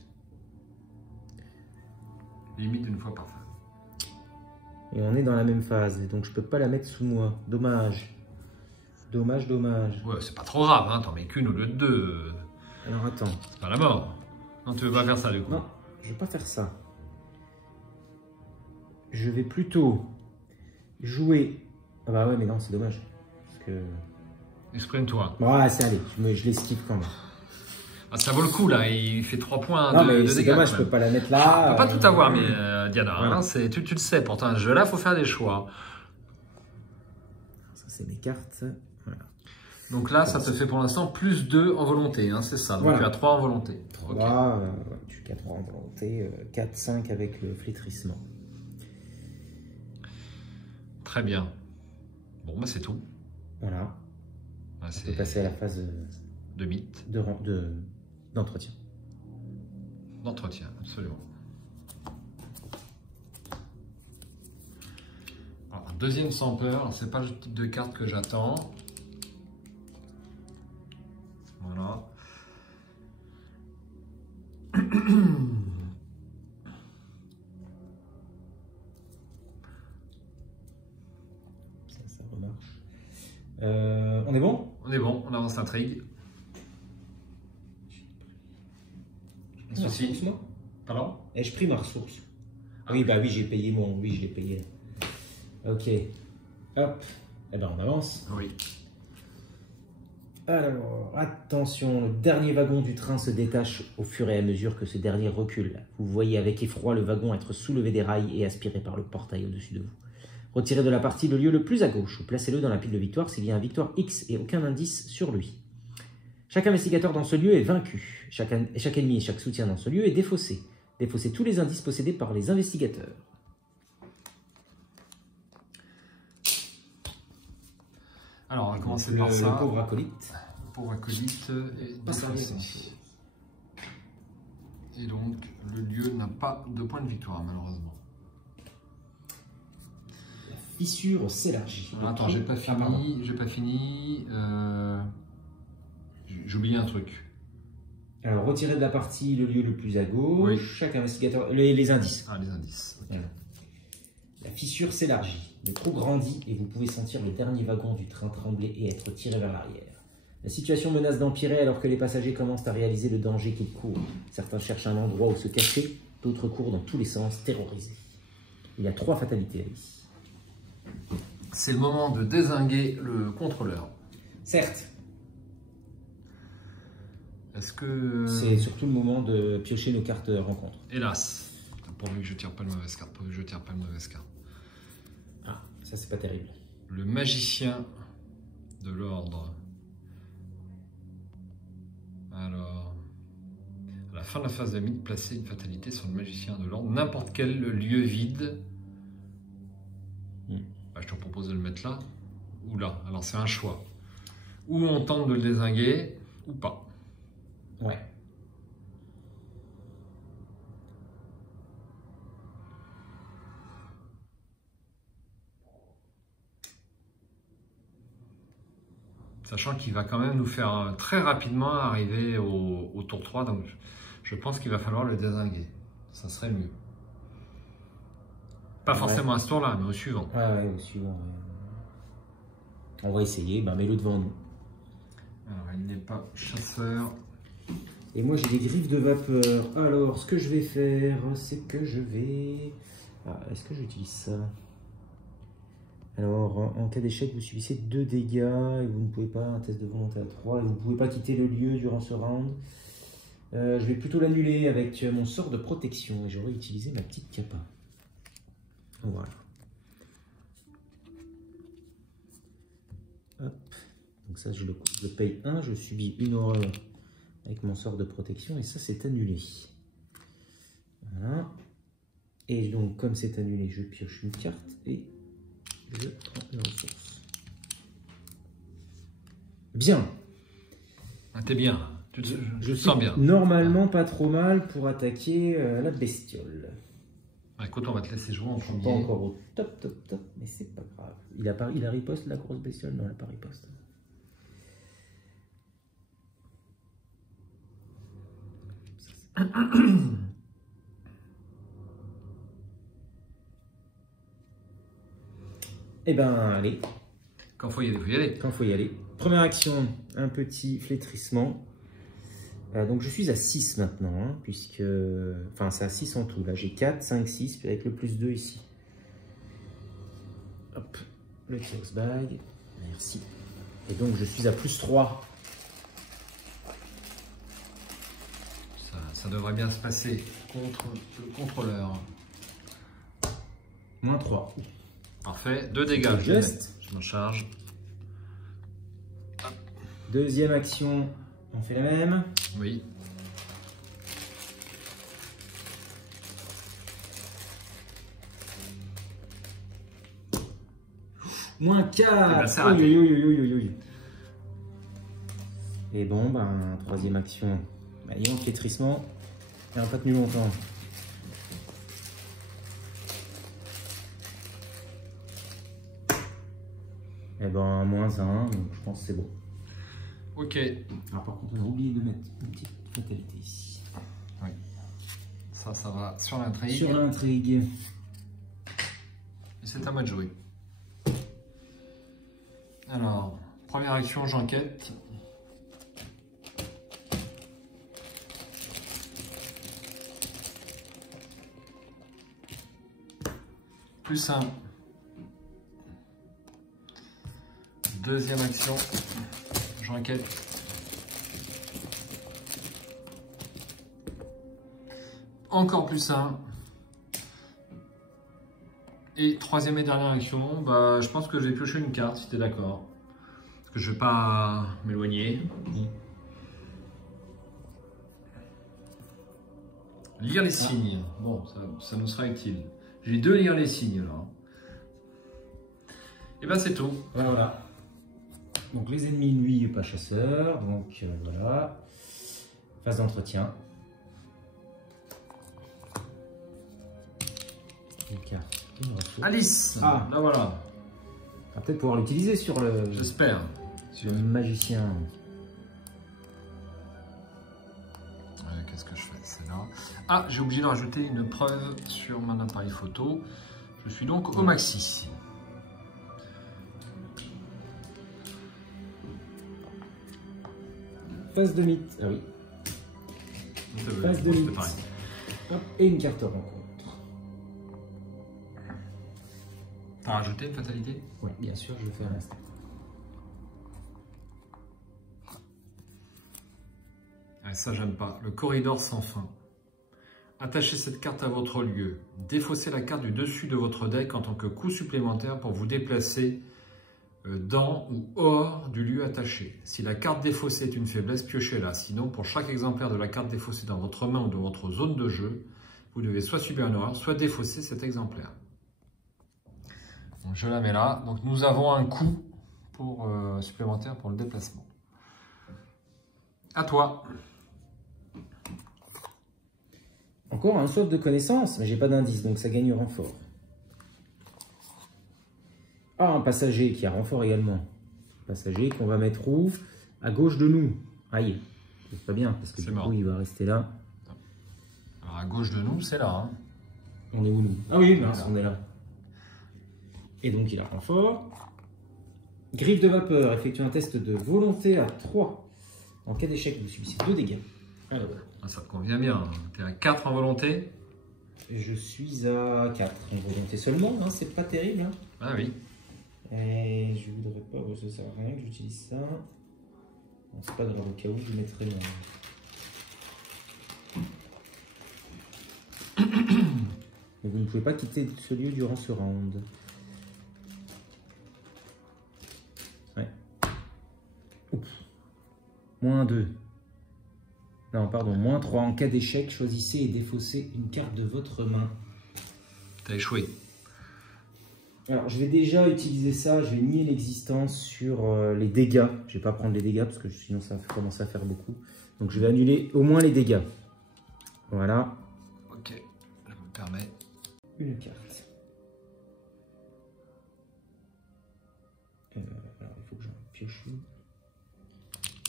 Limite une fois par phase. Et on est dans la même phase, donc je peux pas la mettre sous moi. Dommage. Dommage, dommage. Ouais, c'est pas trop grave, hein. T'en mets qu'une au lieu de 2. Alors attends. C'est pas la mort. Non, tu veux pas faire ça du coup? Non, je vais pas faire ça. Je vais plutôt jouer. Ah bah ouais, mais non, c'est dommage. Parce que. Exprime-toi. Ouais, c'est allé, je l'esquive quand même. Ah, ça vaut le coup là, il fait 3 points Non, de mais dégâts. c'est dommage, je peux pas la mettre là. On peut pas tout avoir, mais Diana, ouais. hein, tu le sais, pourtant, un jeu là, faut faire des choix. Ça, c'est mes cartes. Voilà. Donc là, ça te fait pour l'instant plus 2 en volonté, hein, c'est ça. Donc voilà. tu as 3 en volonté. 3, Okay. ouais, tu as 3 en volonté, 4, 5 avec le flétrissement. Très bien. Bon, bah c'est tout. Voilà. Bah, On peut passer à la phase de mythe. D'entretien. D'entretien, absolument. Alors, deuxième sans peur, c'est pas le type de carte que j'attends. Voilà. Ça remarche. On est bon? On est bon, on avance l'intrigue. Ressource, moi? Pardon? Ai-je pris ma ressource? Oui, bah oui, j'ai payé mon... Oui, je l'ai payé. Ok. Hop. Eh ben, on avance. Oui. Alors, attention, le dernier wagon du train se détache au fur et à mesure que ce dernier recule. Vous voyez avec effroi le wagon être soulevé des rails et aspiré par le portail au-dessus de vous. Retirez de la partie le lieu le plus à gauche ou placez-le dans la pile de victoire s'il y a un victoire X et aucun indice sur lui. Chaque investigateur dans ce lieu est vaincu. Chaque ennemi et chaque soutien dans ce lieu est défaussé. Défaussez tous les indices possédés par les investigateurs. Alors, on va commencer par ça. Le pauvre acolyte. Le pauvre acolyte est défaussé. Et donc, le lieu n'a pas de point de victoire, malheureusement. La fissure s'élargit. Attends, j'ai pas fini. J'ai pas fini. J'ai oublié un truc. Alors, retirez de la partie le lieu le plus à gauche. Oui. Chaque investigateur... Les indices. Ah, les indices. Okay. Voilà. La fissure s'élargit, le trou grandit et vous pouvez sentir le dernier wagon du train trembler et être tiré vers l'arrière. La situation menace d'empirer alors que les passagers commencent à réaliser le danger qu'ils courent. Certains cherchent un endroit où se cacher, d'autres courent dans tous les sens, terrorisés. Il y a 3 fatalités ici. C'est le moment de dézinguer le contrôleur. Certes. Est-ce que... C'est surtout le moment de piocher nos cartes rencontres. Hélas. Pourvu que je tire pas de mauvaise carte. Pourvu que je tire pas de mauvaise carte. Ah, ça c'est pas terrible. Le magicien de l'ordre. Alors... fin de la phase de mythe, placez une fatalité sur le magicien de l'ordre, n'importe quel lieu vide. Bah, je te propose de le mettre là ou là. Alors c'est un choix. Ou on tente de le dézinguer ou pas. Ouais. Sachant qu'il va quand même nous faire très rapidement arriver au tour 3, donc je pense qu'il va falloir le dézinguer. Ça serait mieux. Pas forcément à ce tour-là, mais au suivant. Ah ouais, au suivant. Ouais. On va essayer, bah, mets-le devant nous. Alors, il n'est pas chasseur. Et moi, j'ai des griffes de vapeur. Alors, ce que je vais faire, c'est que je vais... Ah, est-ce que j'utilise ça? Alors, en cas d'échec, vous subissez 2 dégâts et vous ne pouvez pas, un test de volonté à 3, et vous ne pouvez pas quitter le lieu durant ce round. Je vais plutôt l'annuler avec mon sort de protection et j'aurai utilisé ma petite capa. Voilà. Hop. Donc ça, je le paye 1, je subis une horreur avec mon sort de protection et ça, c'est annulé. Voilà. Et donc, comme c'est annulé, je pioche une carte et... je prends une ressource. Bien. Ah, t'es bien. Je suis sens bien. Normalement pas trop mal pour attaquer la bestiole. Ah, écoute, on va te laisser jouer en Je suis premier. pas encore au top, mais c'est pas grave. Il a riposte la grosse bestiole? Non, il n'a pas riposte. Eh ben, allez. Quand faut y aller, faut y aller. Quand faut y aller. Première action, un petit flétrissement. Donc je suis à 6 maintenant, hein, puisque... Enfin, c'est à 6 en tout. Là, j'ai 4, 5, 6, puis avec le plus 2 ici. Hop, le Chaos Bag. Merci. Et donc, je suis à plus 3. Ça devrait bien se passer contre le contrôleur. Moins 3. Parfait. 2 dégâts. Je m'en charge. Deuxième action, on fait la même. Oui. Moins 4. Et bon, ben, troisième action. Bah, il y a un flétrissement. Il n'a pas tenu longtemps. Et ben, moins 1, donc je pense que c'est bon. Ok. Alors par contre, on a oublié de mettre une petite fatalité ici. Oui. Ça va sur l'intrigue. Sur l'intrigue. Et c'est à moi de jouer. Alors, première action, j'enquête. Plus 1. Deuxième action, j'enquête. Encore plus 1. Et troisième et dernière action, bah, je pense que je vais piocher une carte, si tu es d'accord. Parce que je ne vais pas m'éloigner. Lire les signes. Bon, ça nous sera utile. J'ai 2 lire les signes là. Et ben c'est tout. Voilà. Donc les ennemis, lui, pas chasseur. Donc voilà. Phase d'entretien. Une carte. Une ressource. Alice. Ah. Là voilà. On va peut-être pouvoir l'utiliser sur le... J'espère. Sur le magicien. Qu'est-ce que je fais? C'est là. Ah, j'ai oublié de rajouter une preuve sur mon appareil photo. Je suis donc au maxi. Phase de mythe. Ah oui. Phase de mythe. Hop, et une carte rencontre. T'as rajouté une fatalité? Oui, bien sûr, je le fais à l'instant. Ça, j'aime pas. Le corridor sans fin. Attachez cette carte à votre lieu. Défaussez la carte du dessus de votre deck en tant que coût supplémentaire pour vous déplacer dans ou hors du lieu attaché. Si la carte défaussée est une faiblesse, piochez-la. Sinon, pour chaque exemplaire de la carte défaussée dans votre main ou dans votre zone de jeu, vous devez soit subir une erreur, soit défausser cet exemplaire. Donc, je la mets là. Donc nous avons un coût supplémentaire pour le déplacement. À toi. Encore un soif de connaissance, mais j'ai pas d'indice, donc ça gagne renfort. Ah, un passager qui a renfort également. Passager qu'on va mettre où? À gauche de nous. Aïe, c'est pas bien, parce que du coup, il va rester là. Alors à gauche de nous, c'est là. Hein. On est où nous? Ah oui, mince, on est là. Et donc il a renfort. Griffe de vapeur, effectue un test de volonté à 3. En cas d'échec, vous subissez 2 dégâts. Alors. Ça te convient bien. Tu es à 4 en volonté. Je suis à 4 en volonté seulement, hein, c'est pas terrible. Hein. Ah oui. Et je voudrais pas, ça sert à rien que j'utilise ça. C'est pas grave, au cas où je mettrai mon... Mais vous ne pouvez pas quitter ce lieu durant ce round. Ouais. Oups. -2. Non, pardon, -3. En cas d'échec, choisissez et défaussez une carte de votre main. T'as échoué. Alors, je vais déjà utiliser ça. Je vais nier l'existence sur les dégâts. Je vais pas prendre les dégâts parce que sinon ça va commencer à faire beaucoup. Donc, je vais annuler au moins les dégâts. Voilà. Ok, je me permets. Une carte. Alors, il faut que j'en pioche une.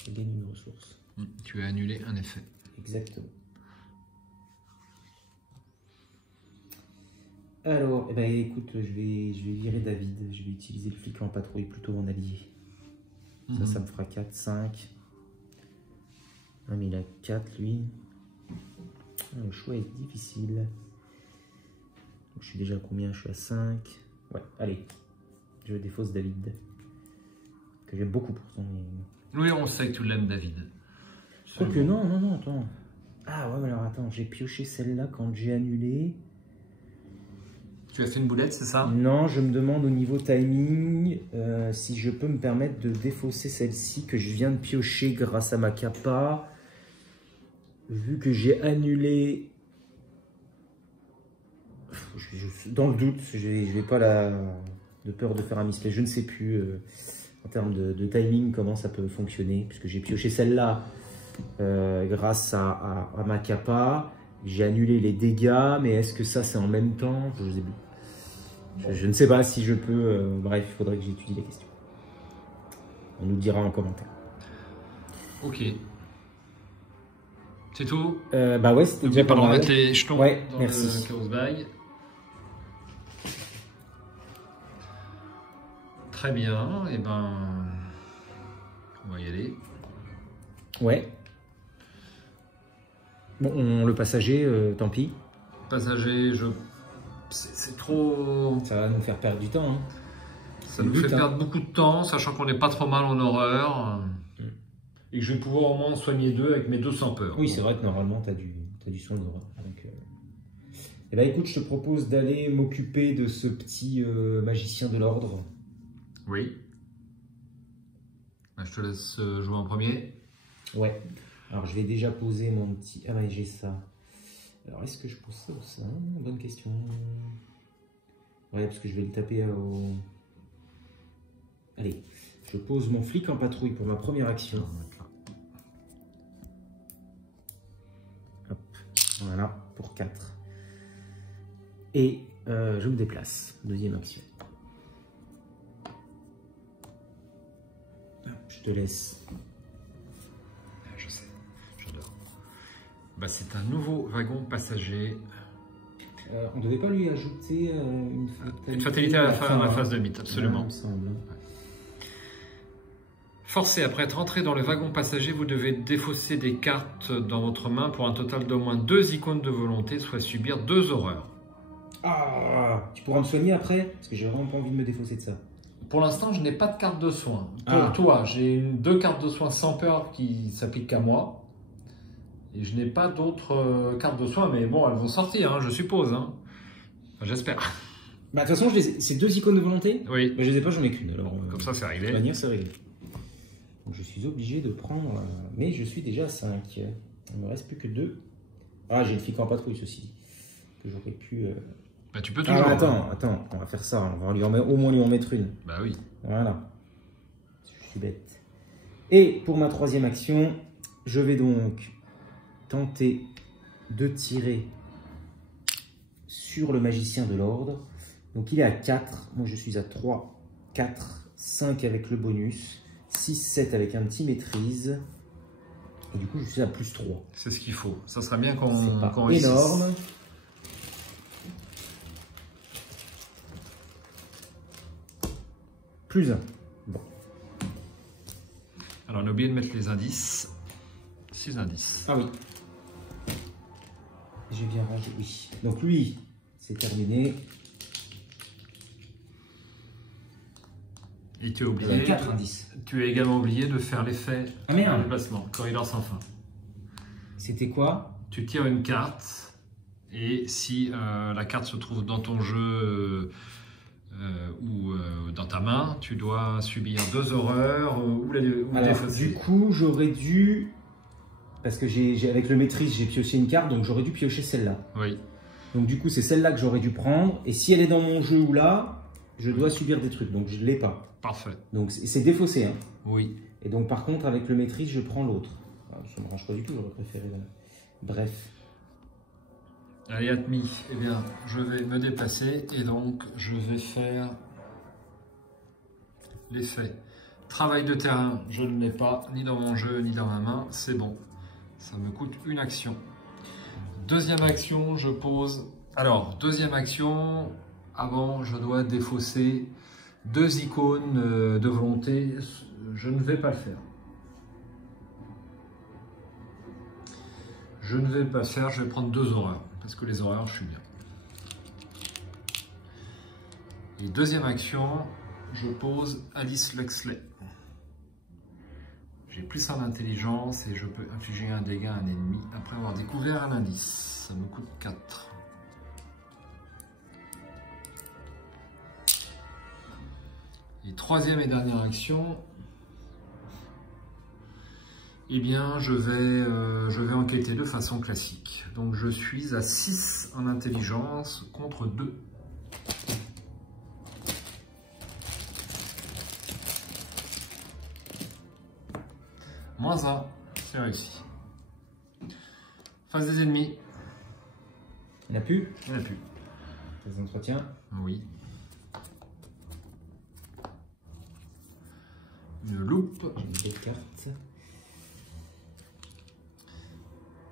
Je gagne une ressource. Tu as annulé un effet. Exactement. Alors, eh ben, écoute, je vais virer David. Je vais utiliser le flic en patrouille plutôt en allié. Ça me fera 4, 5. Ah, mais il a 4, lui. Le choix est difficile. Je suis déjà à combien? Je suis à 5. Ouais, allez. Je défausse David. Que j'aime beaucoup pourtant. Mais... Oui, on sait que tu l'aimes, David. Quoique non, attends. Ah ouais, mais alors attends, j'ai pioché celle-là quand j'ai annulé. Tu as fait une boulette, c'est ça? Non, je me demande au niveau timing si je peux me permettre de défausser celle-ci que je viens de piocher grâce à ma capa. Vu que j'ai annulé... Dans le doute, je vais pas de peur de faire un misplay. Je ne sais plus en termes de timing comment ça peut fonctionner. Puisque j'ai pioché celle-là grâce à ma capa. J'ai annulé les dégâts, mais est-ce que ça c'est en même temps? Je sais plus. Je ne sais pas si je peux. Bref, il faudrait que j'étudie la question. On nous dira en commentaire. Ok. C'est tout? Bah ouais, c'était déjà pas pas de mal. remettre les jetons dans merci. le chaos bag. Très bien, et ben on va y aller. Ouais. Bon, le passager, tant pis. Passager, c'est trop... Ça va nous faire perdre du temps. Hein. Ça nous fait perdre beaucoup de temps, sachant qu'on n'est pas trop mal en horreur. Et que je vais pouvoir au moins en soigner 2 avec mes 200 peurs. Oui, c'est vrai que normalement, tu as du soin d'horreur. Eh ben, écoute, je te propose d'aller m'occuper de ce petit magicien de l'ordre. Oui. Je te laisse jouer en premier. Ouais. Alors, je vais déjà poser mon petit... Ah ouais, j'ai ça. Alors, est-ce que je pose ça ou ça? Bonne question. Ouais, parce que je vais le taper au... Allez, je pose mon flic en patrouille pour ma première action. Hop, voilà, pour 4. Et je me déplace. Deuxième action. Hop, je te laisse. Je sais, j'adore. Bah, c'est un nouveau wagon passager. On ne devait pas lui ajouter une fatalité à la fin, dans la phase de mythe, absolument. Ouais, il me semble. Forcé, après être entré dans le wagon passager, vous devez défausser des cartes dans votre main pour un total d'au moins 2 icônes de volonté, soit subir 2 horreurs. Ah, tu pourras me soigner après? Parce que j'ai vraiment pas envie de me défausser de ça. Pour l'instant, je n'ai pas de carte de soin. Pour toi, j'ai 2 cartes de soin sans peur qui s'appliquent qu'à moi. Et je n'ai pas d'autres cartes de soin, mais bon, elles vont sortir, hein, je suppose. Hein. Enfin, j'espère. Bah, de toute façon, c'est 2 icônes de volonté. Oui. Mais je les ai pas, j'en ai qu'une. Alors, Comme ça, c'est de réglé. toute manière, c'est réglé. Donc, je suis obligé de prendre. Mais je suis déjà à 5. Il me reste plus que 2. Ah, j'ai une figue en patrouille, ceci dit. Que j'aurais pu. Bah, tu peux toujours. Attends, on va faire ça. On va au moins lui en mettre une. Bah oui. Voilà. Je suis bête. Et pour ma 3e action, je vais donc tenter de tirer sur le magicien de l'ordre. Donc il est à 4, moi je suis à 3, 4, 5 avec le bonus, 6, 7 avec un petit maîtrise. Et du coup je suis à plus 3. C'est ce qu'il faut. Ça serait bien qu'on réussisse. Énorme. Plus 1. Bon. Alors on a oublié de mettre les indices. 6 indices. Ah oui. J'ai bien rangé, oui. Donc lui, c'est terminé. Et tu as oublié. 4 indices. Tu as également oublié de faire l'effet de placement, corridor sans fin. C'était quoi? Tu tires une carte et si la carte se trouve dans ton jeu ou dans ta main, tu dois subir 2 horreurs ou défausser. Du coup, j'aurais dû, parce que avec le maîtrise, j'ai pioché une carte, donc j'aurais dû piocher celle-là. Oui. Donc du coup, c'est celle-là que j'aurais dû prendre. Et si elle est dans mon jeu ou là, je dois subir des trucs, donc je ne l'ai pas. Parfait. Donc c'est défaussé. Hein. Oui. Et donc par contre, avec le maîtrise, je prends l'autre. Ça ne me range pas du tout, j'aurais préféré. Bref. Allez, Atmi, eh bien, je vais me déplacer et donc je vais faire l'effet. Travail de terrain, je ne l'ai pas, ni dans mon jeu, ni dans ma main, c'est bon. Ça me coûte une action. Deuxième action, je pose... Alors, deuxième action, avant, je dois défausser 2 icônes de volonté. Je ne vais pas le faire. Je ne vais pas le faire, je vais prendre 2 horreurs. Parce que les horreurs, je suis bien. Et deuxième action, je pose Alice Luxley. J'ai plus en intelligence et je peux infliger un dégât à un ennemi après avoir découvert un indice. Ça me coûte 4. Et troisième et dernière action, eh bien je vais enquêter de façon classique. Donc je suis à 6 en intelligence contre 2. Moins 1, c'est réussi. Face des ennemis. Il n'y en a plus? Il n'y en a plus. Les entretiens? Oui. Une loupe. J'ai 2 cartes.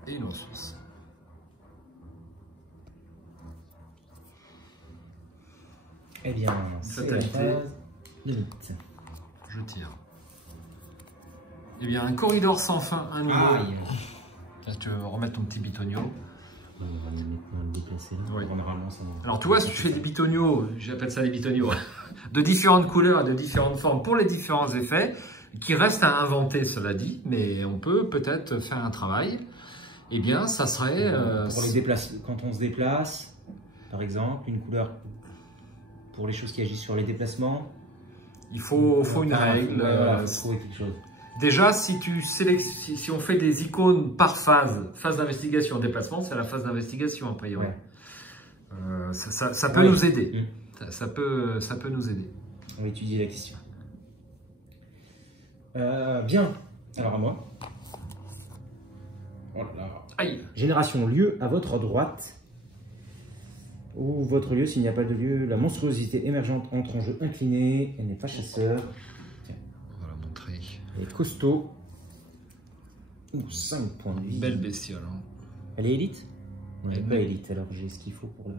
Et une ressource. Eh bien, c'est la phase limite. Je tire. Eh bien, un corridor sans fin, un nouveau. Là, tu veux remettre ton petit bitonio. On va maintenant le déplacer. Oui. Normalement, ça alors, tu vois, si tu fais des bitonios, j'appelle ça des bitonios, de différentes couleurs et de différentes formes pour les différents effets, qui restent à inventer, cela dit, mais on peut peut-être faire un travail. Eh bien, ça serait... pour les quand on se déplace, par exemple, une couleur pour les choses qui agissent sur les déplacements. Il faut une règle. Voilà, faut trouver quelque chose. Déjà, si on fait des icônes par phase d'investigation, déplacement, c'est la phase d'investigation a priori. Ouais. Ça peut nous aider. Ça peut nous aider. On va étudier la question. Bien. Alors à moi. Oh là là. Aïe. Génération lieu à votre droite. Ou votre lieu, s'il n'y a pas de lieu, la monstruosité émergente entre en jeu incliné. Elle n'est pas chasseur. Tiens. On va la montrer. Elle est costaud. 5 points de vie. Belle bestiole. Hein. Elle est élite? Elle n'est pas élite, alors j'ai ce qu'il faut pour la...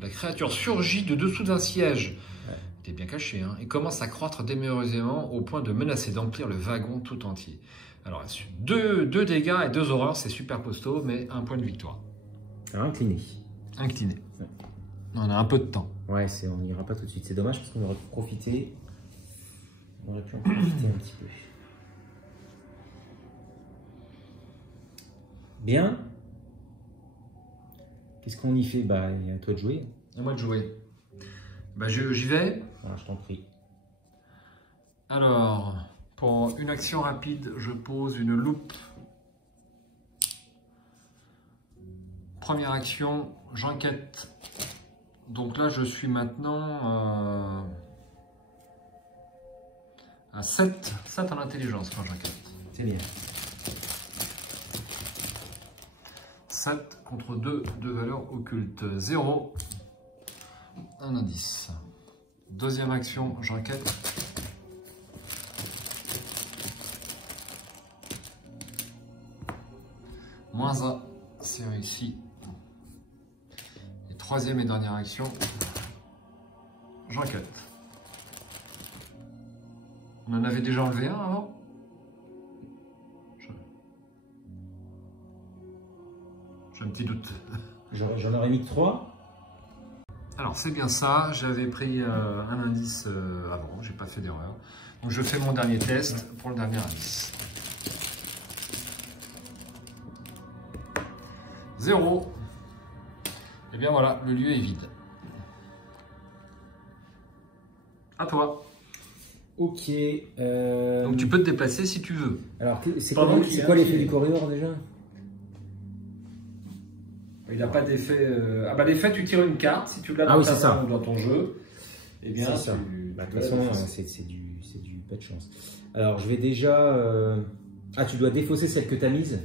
La créature surgit de dessous d'un siège. Ouais. Il est bien caché, hein, et commence à croître démesurément au point de menacer d'emplir le wagon tout entier. Alors, 2 dégâts et 2 horreurs, c'est super costaud, mais 1 point de victoire. Alors, incliné. Incliné. Ouais. On a un peu de temps. Ouais, on n'ira pas tout de suite. C'est dommage parce qu'on aurait pu profiter. On aurait pu en profiter un petit peu. Bien. Qu'est-ce qu'on y fait? Bah, il y a à toi de jouer. À moi de jouer. Bah, j'y vais. Voilà, je t'en prie. Alors, pour une action rapide, je pose une loupe. Première action, j'enquête. Donc là, je suis maintenant à 7 en intelligence quand j'enquête. C'est bien. 7 contre 2 de valeur occulte. 0. Un indice. Deuxième action, j'enquête. Moins 1, c'est réussi. Et troisième et dernière action, j'enquête. On en avait déjà enlevé un avant? J'ai un petit doute. J'en aurais mis que 3. Alors c'est bien ça, j'avais pris un indice avant, j'ai pas fait d'erreur. Donc je fais mon dernier test pour le dernier indice. 0. Et bien voilà, le lieu est vide. À toi. Ok. Donc tu peux te déplacer si tu veux. Alors, c'est Pendant quoi l'effet du corridor déjà? Il n'a pas d'effet. Ah bah l'effet, tu tires une carte, si tu l'as Ah oui, c'est ça. dans ton jeu. Eh bien, c'est ça. tu Bah, de toute façon, c'est du pas de chance. Alors, je vais déjà. Ah, tu dois défausser celle que tu as mise?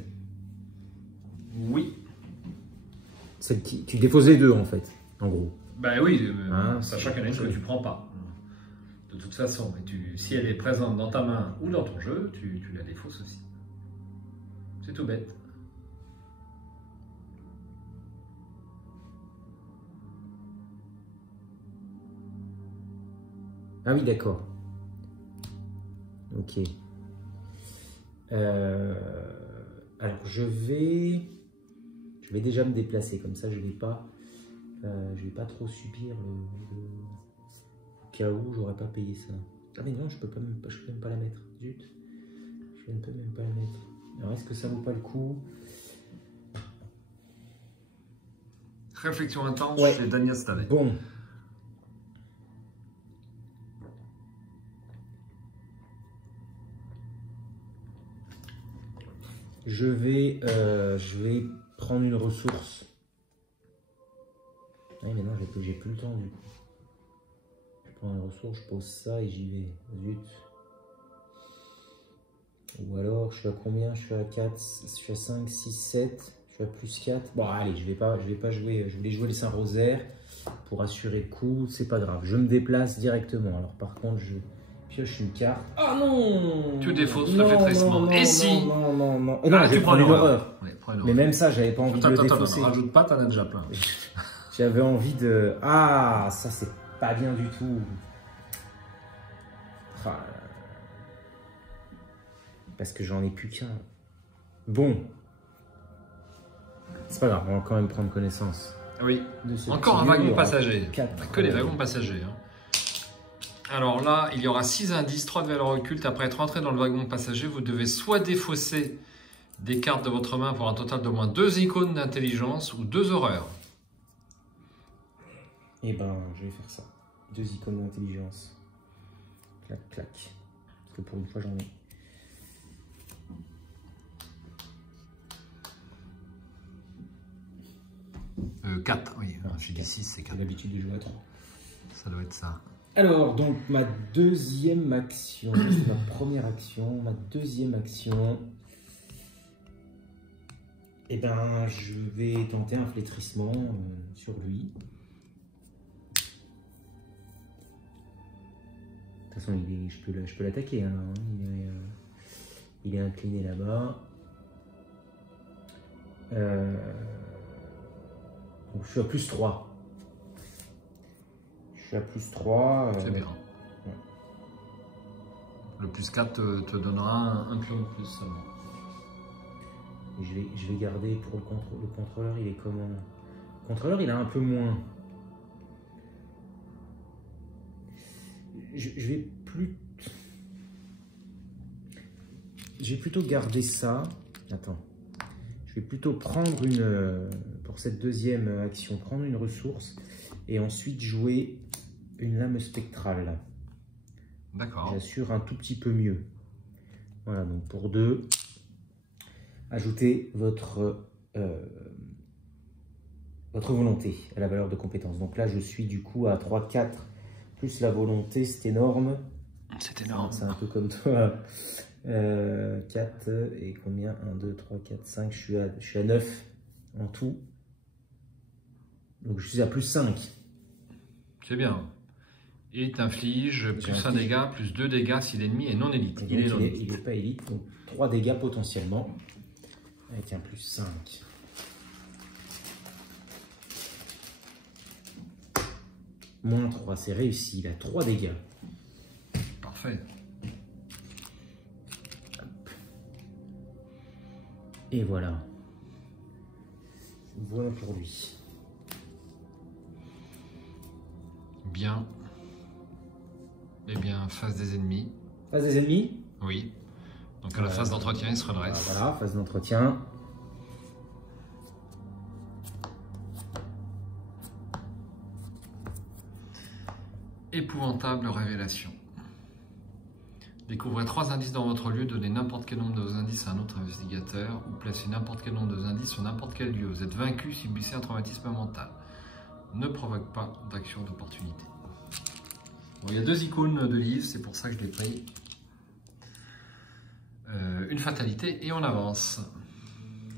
Oui. Celle qui. Tu défausses les deux en fait, en gros. Bah oui, Ah, sachant qu'il y en a une que tu prends pas. De toute façon, si elle est présente dans ta main ou dans ton jeu, tu la défausses aussi. C'est tout bête. Ah oui, d'accord. Ok. Alors, je vais déjà me déplacer. Comme ça, je vais pas trop subir le cas où j'aurais pas payé ça. Ah mais non, je peux même pas la mettre. Zut. Je ne peux même pas la mettre. Alors, est-ce que ça vaut pas le coup? Réflexion intense Ouais. chez Daniel Stavet. Bon. Je vais prendre une ressource. Oui, mais non, j'ai plus le temps du coup. Je prends une ressource, je pose ça et j'y vais. Zut. Ou alors, je suis à combien? Je suis à 4, je suis à 5, 6, 7. Je suis à plus 4. Bon, allez, je vais pas jouer. Je voulais jouer les Saint-Rosaire pour assurer le coup. C'est pas grave. Je me déplace directement. Alors, par contre, je pioche une carte. Ah non! Tu défausses le flétrissement. Et si? Non. Ah, je prends une horreur. Ouais, prends une Mais horreur. même ça, j'avais pas envie de le défausser. Attends, rajoute pas, t'en as déjà plein. J'avais envie de... Ah, ça, c'est pas bien du tout. Ah. Parce que j'en ai plus qu'un. Bon. C'est pas grave, on va quand même prendre connaissance. Oui. De ce Encore un petit lieu. wagon Il y aura passager. 4. Que les wagons passagers. Hein. Alors là, il y aura 6 indices, 3 de valeur occulte. Après être rentré dans le wagon passager, vous devez soit défausser des cartes de votre main pour un total d'au moins 2 icônes d'intelligence ou 2 horreurs. Et ben, je vais faire ça. 2 icônes d'intelligence. Clac, clac. Parce que pour une fois, j'en ai. 4, oui. J'ai dit 6, c'est 4. J'ai l'habitude de jouer à 3. Ça doit être ça. Alors, donc, ma deuxième action, c'est ma première action, ma deuxième action, eh ben, je vais tenter un flétrissement sur lui. De toute façon, je peux l'attaquer, hein, il est incliné là-bas. Donc, je suis à plus 3. Je suis à plus 3. C'est bien. Ouais. Le plus 4 te donnera un pion de plus seulement. Je vais garder pour le contrôleur, il est comment? Le contrôleur, il a un peu moins. Je vais plutôt garder ça. Attends. Je vais plutôt prendre une... pour cette deuxième action, prendre une ressource et ensuite jouer une lame spectrale. D'accord. J'assure un tout petit peu mieux. Voilà, donc pour 2, ajoutez votre volonté à la valeur de compétence. Donc là, je suis du coup à 3, 4, plus la volonté, c'est énorme. C'est énorme. C'est un peu comme toi. 4 et combien? 1, 2, 3, 4, 5. Je suis à 9 en tout. Donc je suis à plus 5. C'est bien. Et t'inflige plus 1 dégât, plus 2 dégâts si l'ennemi est non élite. Il n'est pas élite, donc 3 dégâts potentiellement. Avec un plus 5. Moins 3, c'est réussi. Il a 3 dégâts. Parfait. Et voilà. Voilà pour lui. Bien. Eh bien, face des ennemis. Face des ennemis? Oui. Donc à la phase d'entretien, il se redresse. Voilà, phase d'entretien. Épouvantable révélation. Découvrez 3 indices dans votre lieu, donnez n'importe quel nombre de vos indices à un autre investigateur ou placez n'importe quel nombre de vos indices sur n'importe quel lieu. Vous êtes vaincu, subissez un traumatisme mental. Ne provoque pas d'action d'opportunité. Bon, il y a 2 icônes de livres, c'est pour ça que je l'ai pris. Une fatalité et on avance.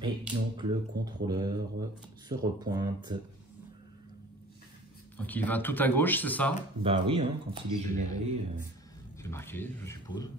Et donc le contrôleur se repointe. Donc il va tout à gauche, c'est ça? Bah oui, hein, quand il est généré. C'est marqué, je suppose.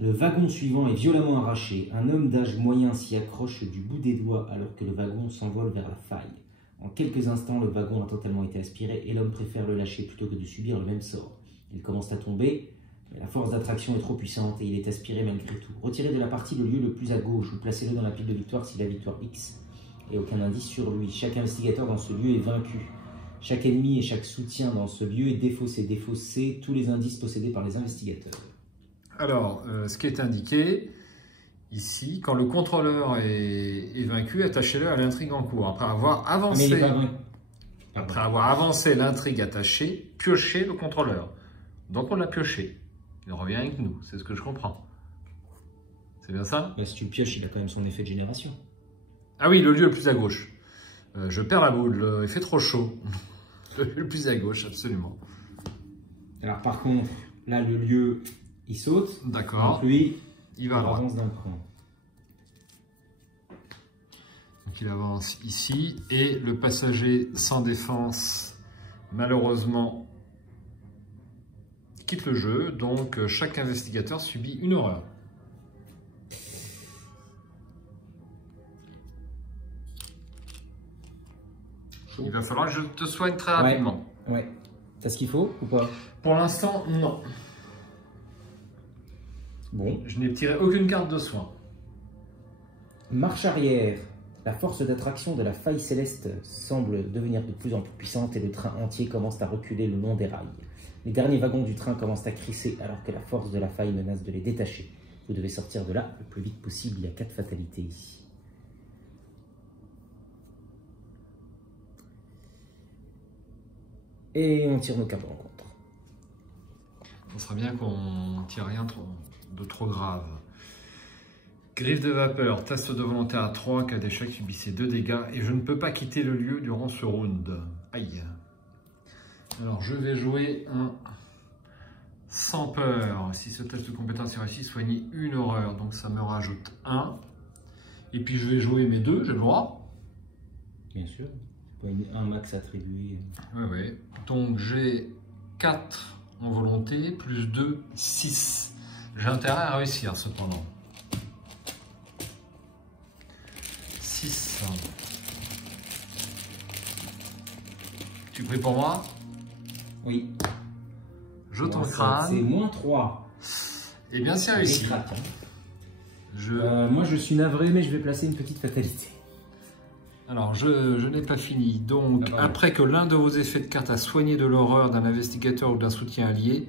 Le wagon suivant est violemment arraché. Un homme d'âge moyen s'y accroche du bout des doigts alors que le wagon s'envole vers la faille. En quelques instants, le wagon a totalement été aspiré et l'homme préfère le lâcher plutôt que de subir le même sort. Il commence à tomber, mais la force d'attraction est trop puissante et il est aspiré malgré tout. Retirez de la partie le lieu le plus à gauche ou placez-le dans la pile de victoire si la victoire X et aucun indice sur lui. Chaque investigateur dans ce lieu est vaincu. Chaque ennemi et chaque soutien dans ce lieu est défaussé. Défaussé tous les indices possédés par les investigateurs. Alors, ce qui est indiqué ici, quand le contrôleur est vaincu, attachez-le à l'intrigue en cours. Après avoir avancé l'intrigue attachée, piochez le contrôleur. Donc on l'a pioché. Il revient avec nous, c'est ce que je comprends. C'est bien ça? Bah, si tu le pioches, il a quand même son effet de génération. Ah oui, le lieu le plus à gauche. Je perds la boule, il fait trop chaud. Le lieu le plus à gauche, absolument. Alors par contre, là le lieu, il saute. D'accord. Donc lui, il va à droite. avance d'un cran. Donc il avance ici. Et le passager sans défense, malheureusement, quitte le jeu. Donc chaque investigateur subit une horreur. Il va falloir que je te soigne très rapidement. Ouais. T'as ce qu'il faut ou pas? Pour l'instant, non. Bon. Je n'ai tiré aucune carte de soin. Marche arrière. La force d'attraction de la faille céleste semble devenir de plus en plus puissante et le train entier commence à reculer le long des rails. Les derniers wagons du train commencent à crisser alors que la force de la faille menace de les détacher. Vous devez sortir de là le plus vite possible. Il y a 4 fatalités ici. Et on tire nos cartes de rencontre. On sera bien qu'on tire rien de trop grave. Griffe de vapeur, test de volonté à 3, cas d'échec, subissez 2 dégâts et je ne peux pas quitter le lieu durant ce round. Aïe. Alors je vais jouer un sans peur. Si ce test de compétence est réussi, soignez une horreur. Donc ça me rajoute 1. Et puis je vais jouer mes 2, j'ai le droit. Bien sûr. Un max attribué. Oui. Donc j'ai 4 en volonté, plus 2, 6. J'ai intérêt à réussir cependant. 6. Tu pries pour moi? Oui. Je t'en crâne. C'est moins 3. Eh bien c'est réussi. Moi je suis navré mais je vais placer une petite fatalité. Alors, je n'ai pas fini. Donc, après que l'un de vos effets de carte a soigné de l'horreur d'un investigateur ou d'un soutien allié,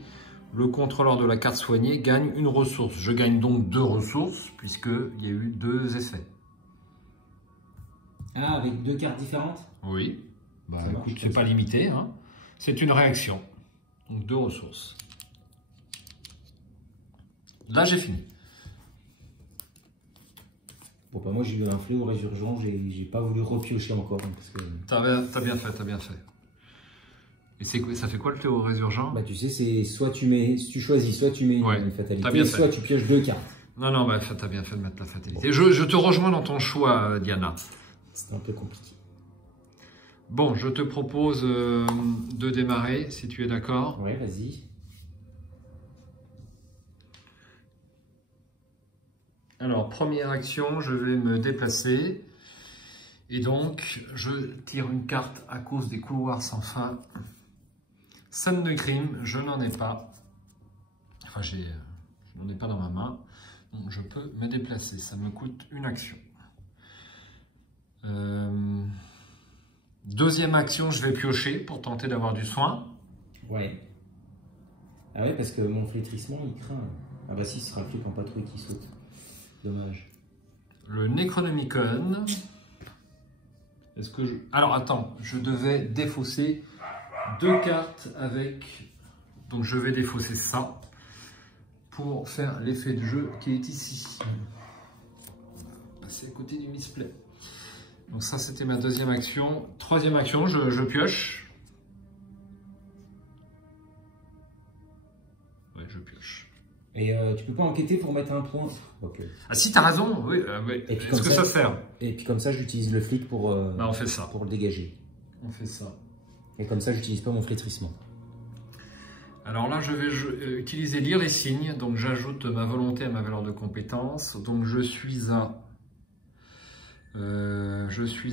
le contrôleur de la carte soignée gagne une ressource. Je gagne donc 2 ressources, puisqu'il y a eu 2 effets. Ah, avec 2 cartes différentes? Oui. Bah, Ça marche, écoute, c'est comme pas ça. limité. Hein. C'est une réaction. Donc 2 ressources. Là, j'ai fini. Bon, bah moi j'ai eu un fléau résurgent, j'ai pas voulu repiocher encore. Hein, parce que... T'as bien fait, t'as bien fait. Et ça fait quoi le théo résurgent? Bah tu sais, c'est soit tu mets, si tu choisis, soit tu mets Ouais, une t'as fatalité, bien fait. soit tu pioches 2 cartes. Non, bah, t'as bien fait de mettre la fatalité. Je te rejoins dans ton choix, Diana. C'était un peu compliqué. Bon, je te propose de démarrer, si tu es d'accord. Ouais, vas-y. Alors, première action, je vais me déplacer. Et donc, je tire une carte à cause des couloirs sans fin. Scène de crime, je n'en ai pas. Enfin, je n'en ai pas dans ma main. Donc, je peux me déplacer. Ça me coûte une action. Deuxième action, je vais piocher pour tenter d'avoir du soin. Ouais. Ah ouais, parce que mon flétrissement, il craint. Ah bah si, ce sera le flic en patrouille qui saute. Dommage. Le Necronomicon. Est-ce que je... Alors attends, je devais défausser 2 cartes avec... Donc je vais défausser ça pour faire l'effet de jeu qui est ici. On va passer à côté du misplay. Donc ça c'était ma deuxième action. Troisième action, je pioche. Ouais, je pioche. Et tu peux pas enquêter pour mettre un point. Ok. Ah si, t'as raison, oui. Oui. Et puis Est-ce que ça sert? Et puis comme ça, j'utilise le flic pour, Bah, on fait ça. pour le dégager. On fait ça. Et comme ça, j'utilise pas mon flétrissement. Alors là, je vais utiliser lire les signes. Donc j'ajoute ma volonté à ma valeur de compétence. Donc je suis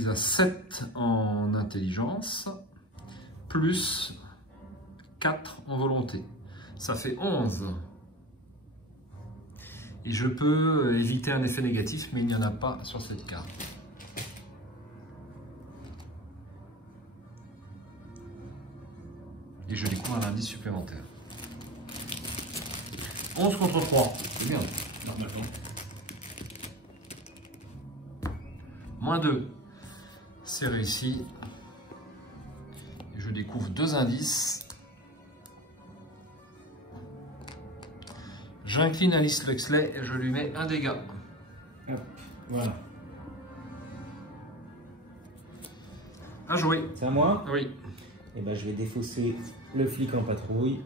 à 7 en intelligence, plus 4 en volonté. Ça fait 11. Et je peux éviter un effet négatif, mais il n'y en a pas sur cette carte. Et je découvre un indice supplémentaire. 11 contre 3. C'est bien, normalement. Moins 2. C'est réussi. Et je découvre 2 indices. J'incline Alice Luxley et je lui mets un dégât. Hop, voilà. À jouer. C'est à moi? Oui. Et ben je vais défausser le flic en patrouille.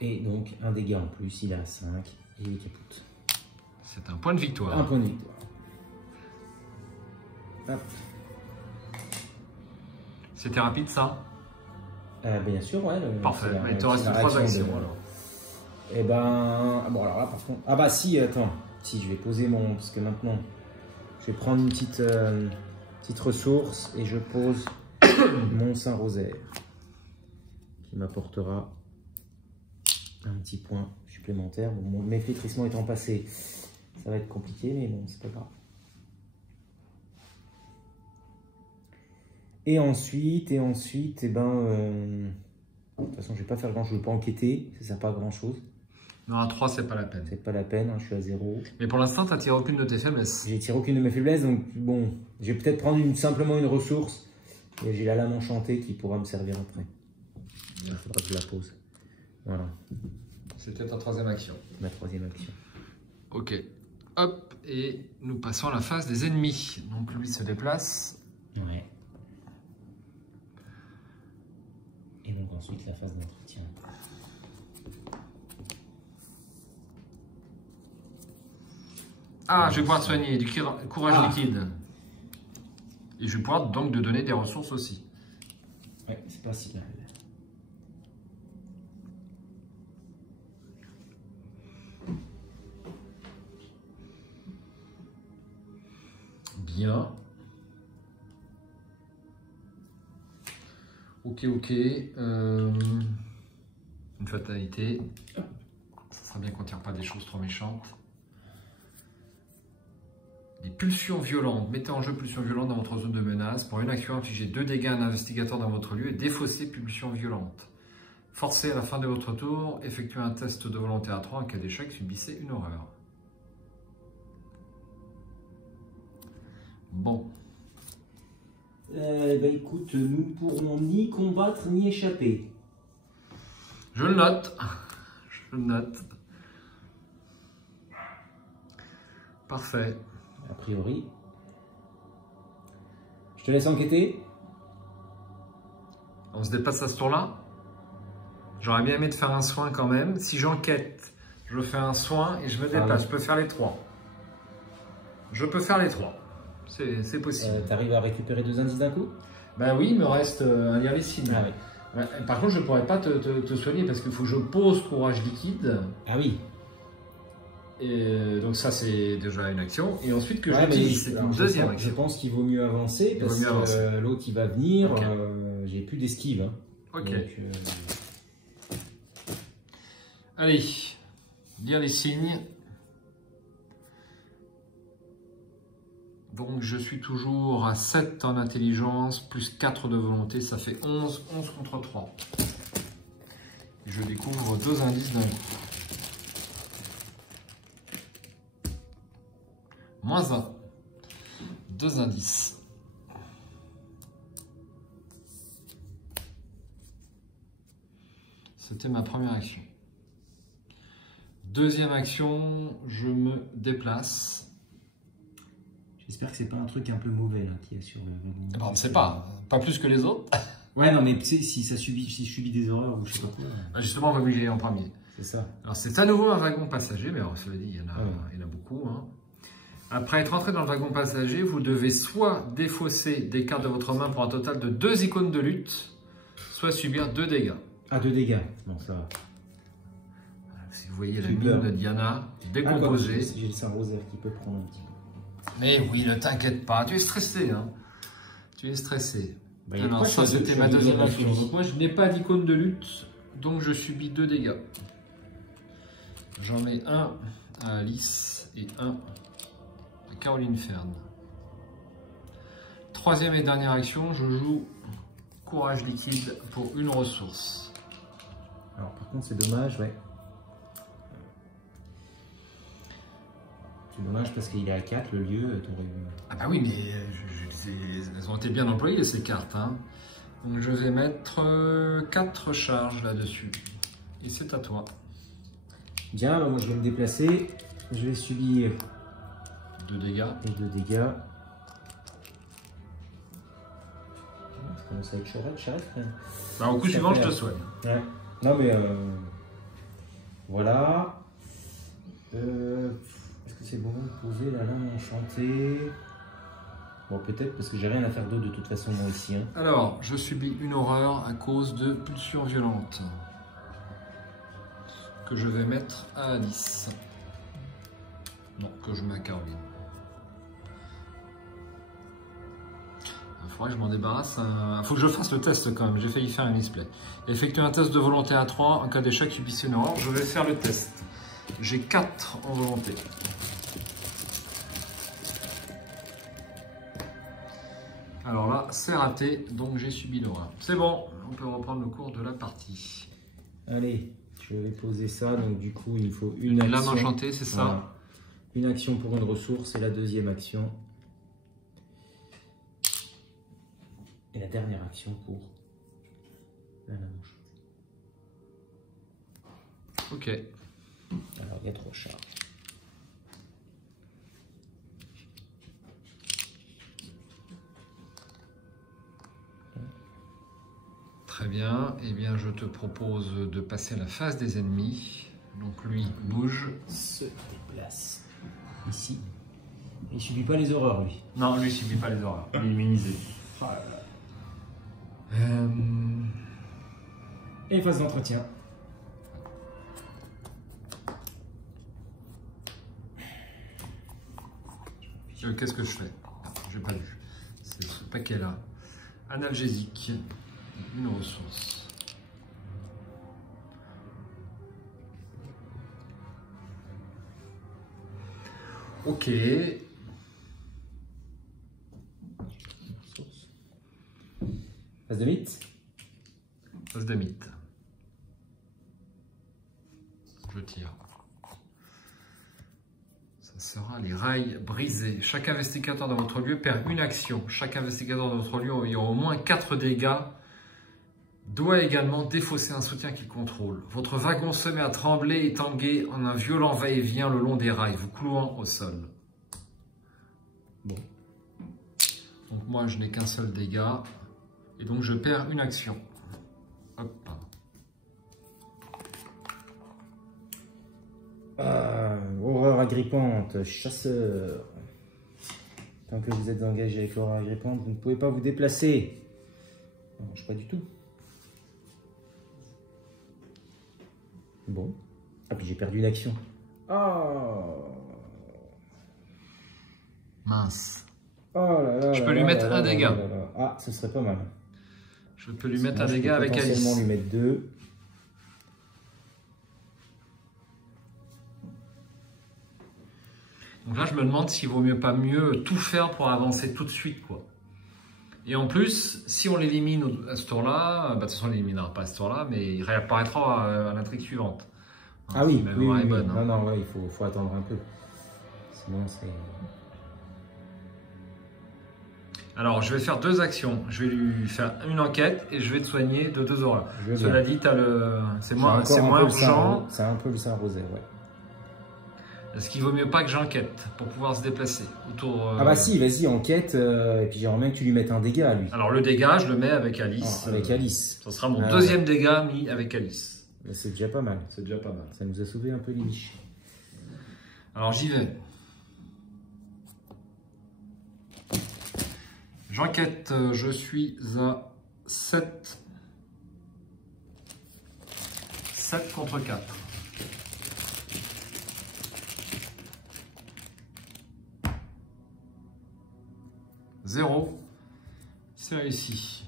Et donc un dégât en plus, il est à 5 et il est capote. C'est un point de victoire. Un point de victoire. Hop. C'était rapide ça? Bien sûr, ouais. Parfait. c'est Il te reste la 3 réaction actions de- alors. Et ben. Bon, alors là, par contre. Ah bah si, attends. Si, je vais poser mon. Parce que maintenant, je vais prendre une petite ressource et je pose mon Saint-Rosaire qui m'apportera un petit point supplémentaire. Bon, mes flétrissements étant passés, ça va être compliqué, mais bon, c'est pas grave. Et ensuite, eh ben, de toute façon, je vais pas faire grand-chose, je vais pas enquêter, ça sert pas à grand-chose. Non, à 3, c'est pas la peine. C'est pas la peine, hein, je suis à 0. Mais pour l'instant, tu n'as tiré aucune de tes faiblesses. J'ai tiré aucune de mes faiblesses, donc bon, je vais peut-être prendre simplement une ressource. Et j'ai la lame enchantée qui pourra me servir après. Il faudra que je la pose. Voilà, C'était ta 3e action. ma 3e action. Ok. Hop, et nous passons à la phase des ennemis. Donc lui se déplace. Ouais. Et donc ensuite la phase d'entretien. Ah, je vais pouvoir te soigner, du courage Ah. liquide. Et je vais pouvoir donc te donner des ressources aussi. Ouais, c'est pas si mal. Bien. Ok. Une fatalité. Ça sera bien qu'on ne tire pas des choses trop méchantes. Des pulsions violentes. Mettez en jeu pulsions violentes dans votre zone de menace. Pour une action, infligez 2 dégâts à un investigateur dans votre lieu et défaussez pulsions violentes. Forcez à la fin de votre tour, effectuez un test de volonté à 3. En cas d'échec, subissez une horreur. Bon. Ben écoute, nous ne pourrons ni combattre ni échapper. Je le note. Je le note. Parfait. A priori. Je te laisse enquêter. On se dépasse à ce tour-là. J'aurais bien aimé de faire un soin quand même. Si j'enquête, je fais un soin et je me déplace. Je peux faire les 3. Je peux faire les 3. C'est possible. T'arrives à récupérer 2 indices d'un coup? Ben oui, il me reste un lire les signes. Ah oui. Ouais, par contre, je ne pourrais pas te soigner parce qu'il faut que je pose courage liquide. Ah oui. Et donc ça, c'est déjà une action. Et ensuite que Ouais, j'utilise, c'est une deuxième Je action. pense qu'il vaut mieux avancer parce que l'autre il va venir. Ok. J'ai plus d'esquive. Hein. Ok. Donc, Allez, lire les signes. Donc je suis toujours à 7 en intelligence, plus 4 de volonté, ça fait 11, 11 contre 3. Et je découvre 2 indices d'un coup. Moins 1. 2 indices. C'était ma première action. Deuxième action, je me déplace. J'espère que c'est pas un truc un peu mauvais là qu'il y a sur le wagon. On ne sait pas, pas plus que les autres. Ouais, non, mais tu sais, si je subis des horreurs ou je sais pas quoi. Justement, on va obliger en premier. C'est ça. Alors, c'est à nouveau un wagon passager, mais alors, cela dit, il y en a beaucoup. Hein. Après être entré dans le wagon passager, vous devez soit défausser des cartes de votre main pour un total de 2 icônes de lutte, soit subir 2 dégâts. Ah, 2 dégâts. Bon, ça va. Si vous voyez la Super. mine de Diana décomposée. J'ai le Saint-Rosaire qui peut prendre un petit peu. Mais oui, ne t'inquiète pas, tu es stressé. Hein. Tu es stressé. Bah, Alors, ça, c'était ma deuxième action. Donc, moi, je n'ai pas d'icône de lutte, donc je subis 2 dégâts. J'en mets un à Alice et un à Caroline Fern. Troisième et dernière action, je joue courage liquide pour une ressource. Alors, par contre, c'est dommage, ouais. C'est dommage parce qu'il est à 4, le lieu, t'aurais eu... Ah bah oui, mais elles ont été bien employées ces cartes. Hein. Donc je vais mettre 4 charges là-dessus. Et c'est à toi. Bien, alors moi je vais me déplacer. Je vais subir 2 dégâts. et 2 dégâts. Ça commence à être charrette quand même. Bah, au coup suivant, je te soigne. Ouais. Non mais voilà. Est-ce que c'est bon de poser la lame enchantée? Bon, peut-être parce que j'ai rien à faire d'autre de toute façon moi ici. Hein. Alors, je subis une horreur à cause de pulsions violentes. Que je vais mettre à Alice. Non, que je mets à Caroline. Il faudrait que je m'en débarrasse. Il faut que je fasse le test quand même. J'ai failli faire un misplay. Effectuer un test de volonté à 3. En cas d'échec, subissez une horreur. Je vais faire le test. J'ai 4 en volonté. Alors là, c'est raté, donc j'ai subi l'horreur. C'est bon, on peut reprendre le cours de la partie. Allez, je vais poser ça. Donc du coup, il me faut une action. Lame enchantée, c'est ça. Voilà. Une action pour une ressource et la deuxième action. Et la dernière action pour la lame enchantée. Ok. Alors, il y a 3 charges. Très bien. Eh bien, je te propose de passer à la phase des ennemis. Donc lui bouge. Se déplace ici. Il subit pas les horreurs, lui. Non, lui subit pas les horreurs. Il est immunisé. Et phase d'entretien. Qu'est-ce que je fais? J'ai pas vu. C'est ce paquet-là. Analgésique. Une ressource. Ok. Phase de mythe. Phase de mythe. Je tire. Ça sera les rails brisés. Chaque investigateur dans votre lieu perd une action. Chaque investigateur dans votre lieu ayant au moins 4 dégâts doit également défausser un soutien qu'il contrôle. Votre wagon se met à trembler et tanguer en un violent va-et-vient le long des rails, vous clouant au sol. Bon. Donc moi, je n'ai qu'un seul dégât. Et donc, je perds une action. Hop. Horreur agrippante, chasseur. Tant que vous êtes engagé avec l'horreur agrippante, vous ne pouvez pas vous déplacer. Ça ne marche pas du tout. Bon. Ah, puis j'ai perdu une action. Oh. Mince. Oh là là. Je peux lui mettre un dégât. Ah, ce serait pas mal. Je peux lui mettre un dégât avec Alice. Potentiellement lui mettre 2. Donc là, je me demande s'il vaut mieux pas mieux tout faire pour avancer tout de suite, quoi. Et en plus, si on l'élimine à ce tour-là, de toute façon, on l'éliminera pas à ce tour-là, mais il réapparaîtra à l'intrigue suivante. Ah oui, si ma oui, mémoire oui, est bonne, oui. hein. Non, ouais, il faut attendre un peu. Sinon, c'est... Alors, je vais faire 2 actions. Je vais lui faire une enquête et je vais te soigner de 2 horreurs. Cela dit, c'est moins urgent. C'est un peu le Saint-Rosé, ouais. Est-ce qu'il vaut mieux pas que j'enquête pour pouvoir se déplacer autour Ah bah si, vas-y, enquête, et puis j'aimerais bien que tu lui mettes un dégât à lui. Alors le dégât, je le mets avec Alice. Ah, avec Alice. Ce sera mon deuxième dégât mis avec Alice. C'est déjà pas mal. C'est déjà pas mal. Ça nous a sauvé un peu les niches. Alors j'y vais. J'enquête, je suis à 7. 7 contre 4. 0, c'est réussi.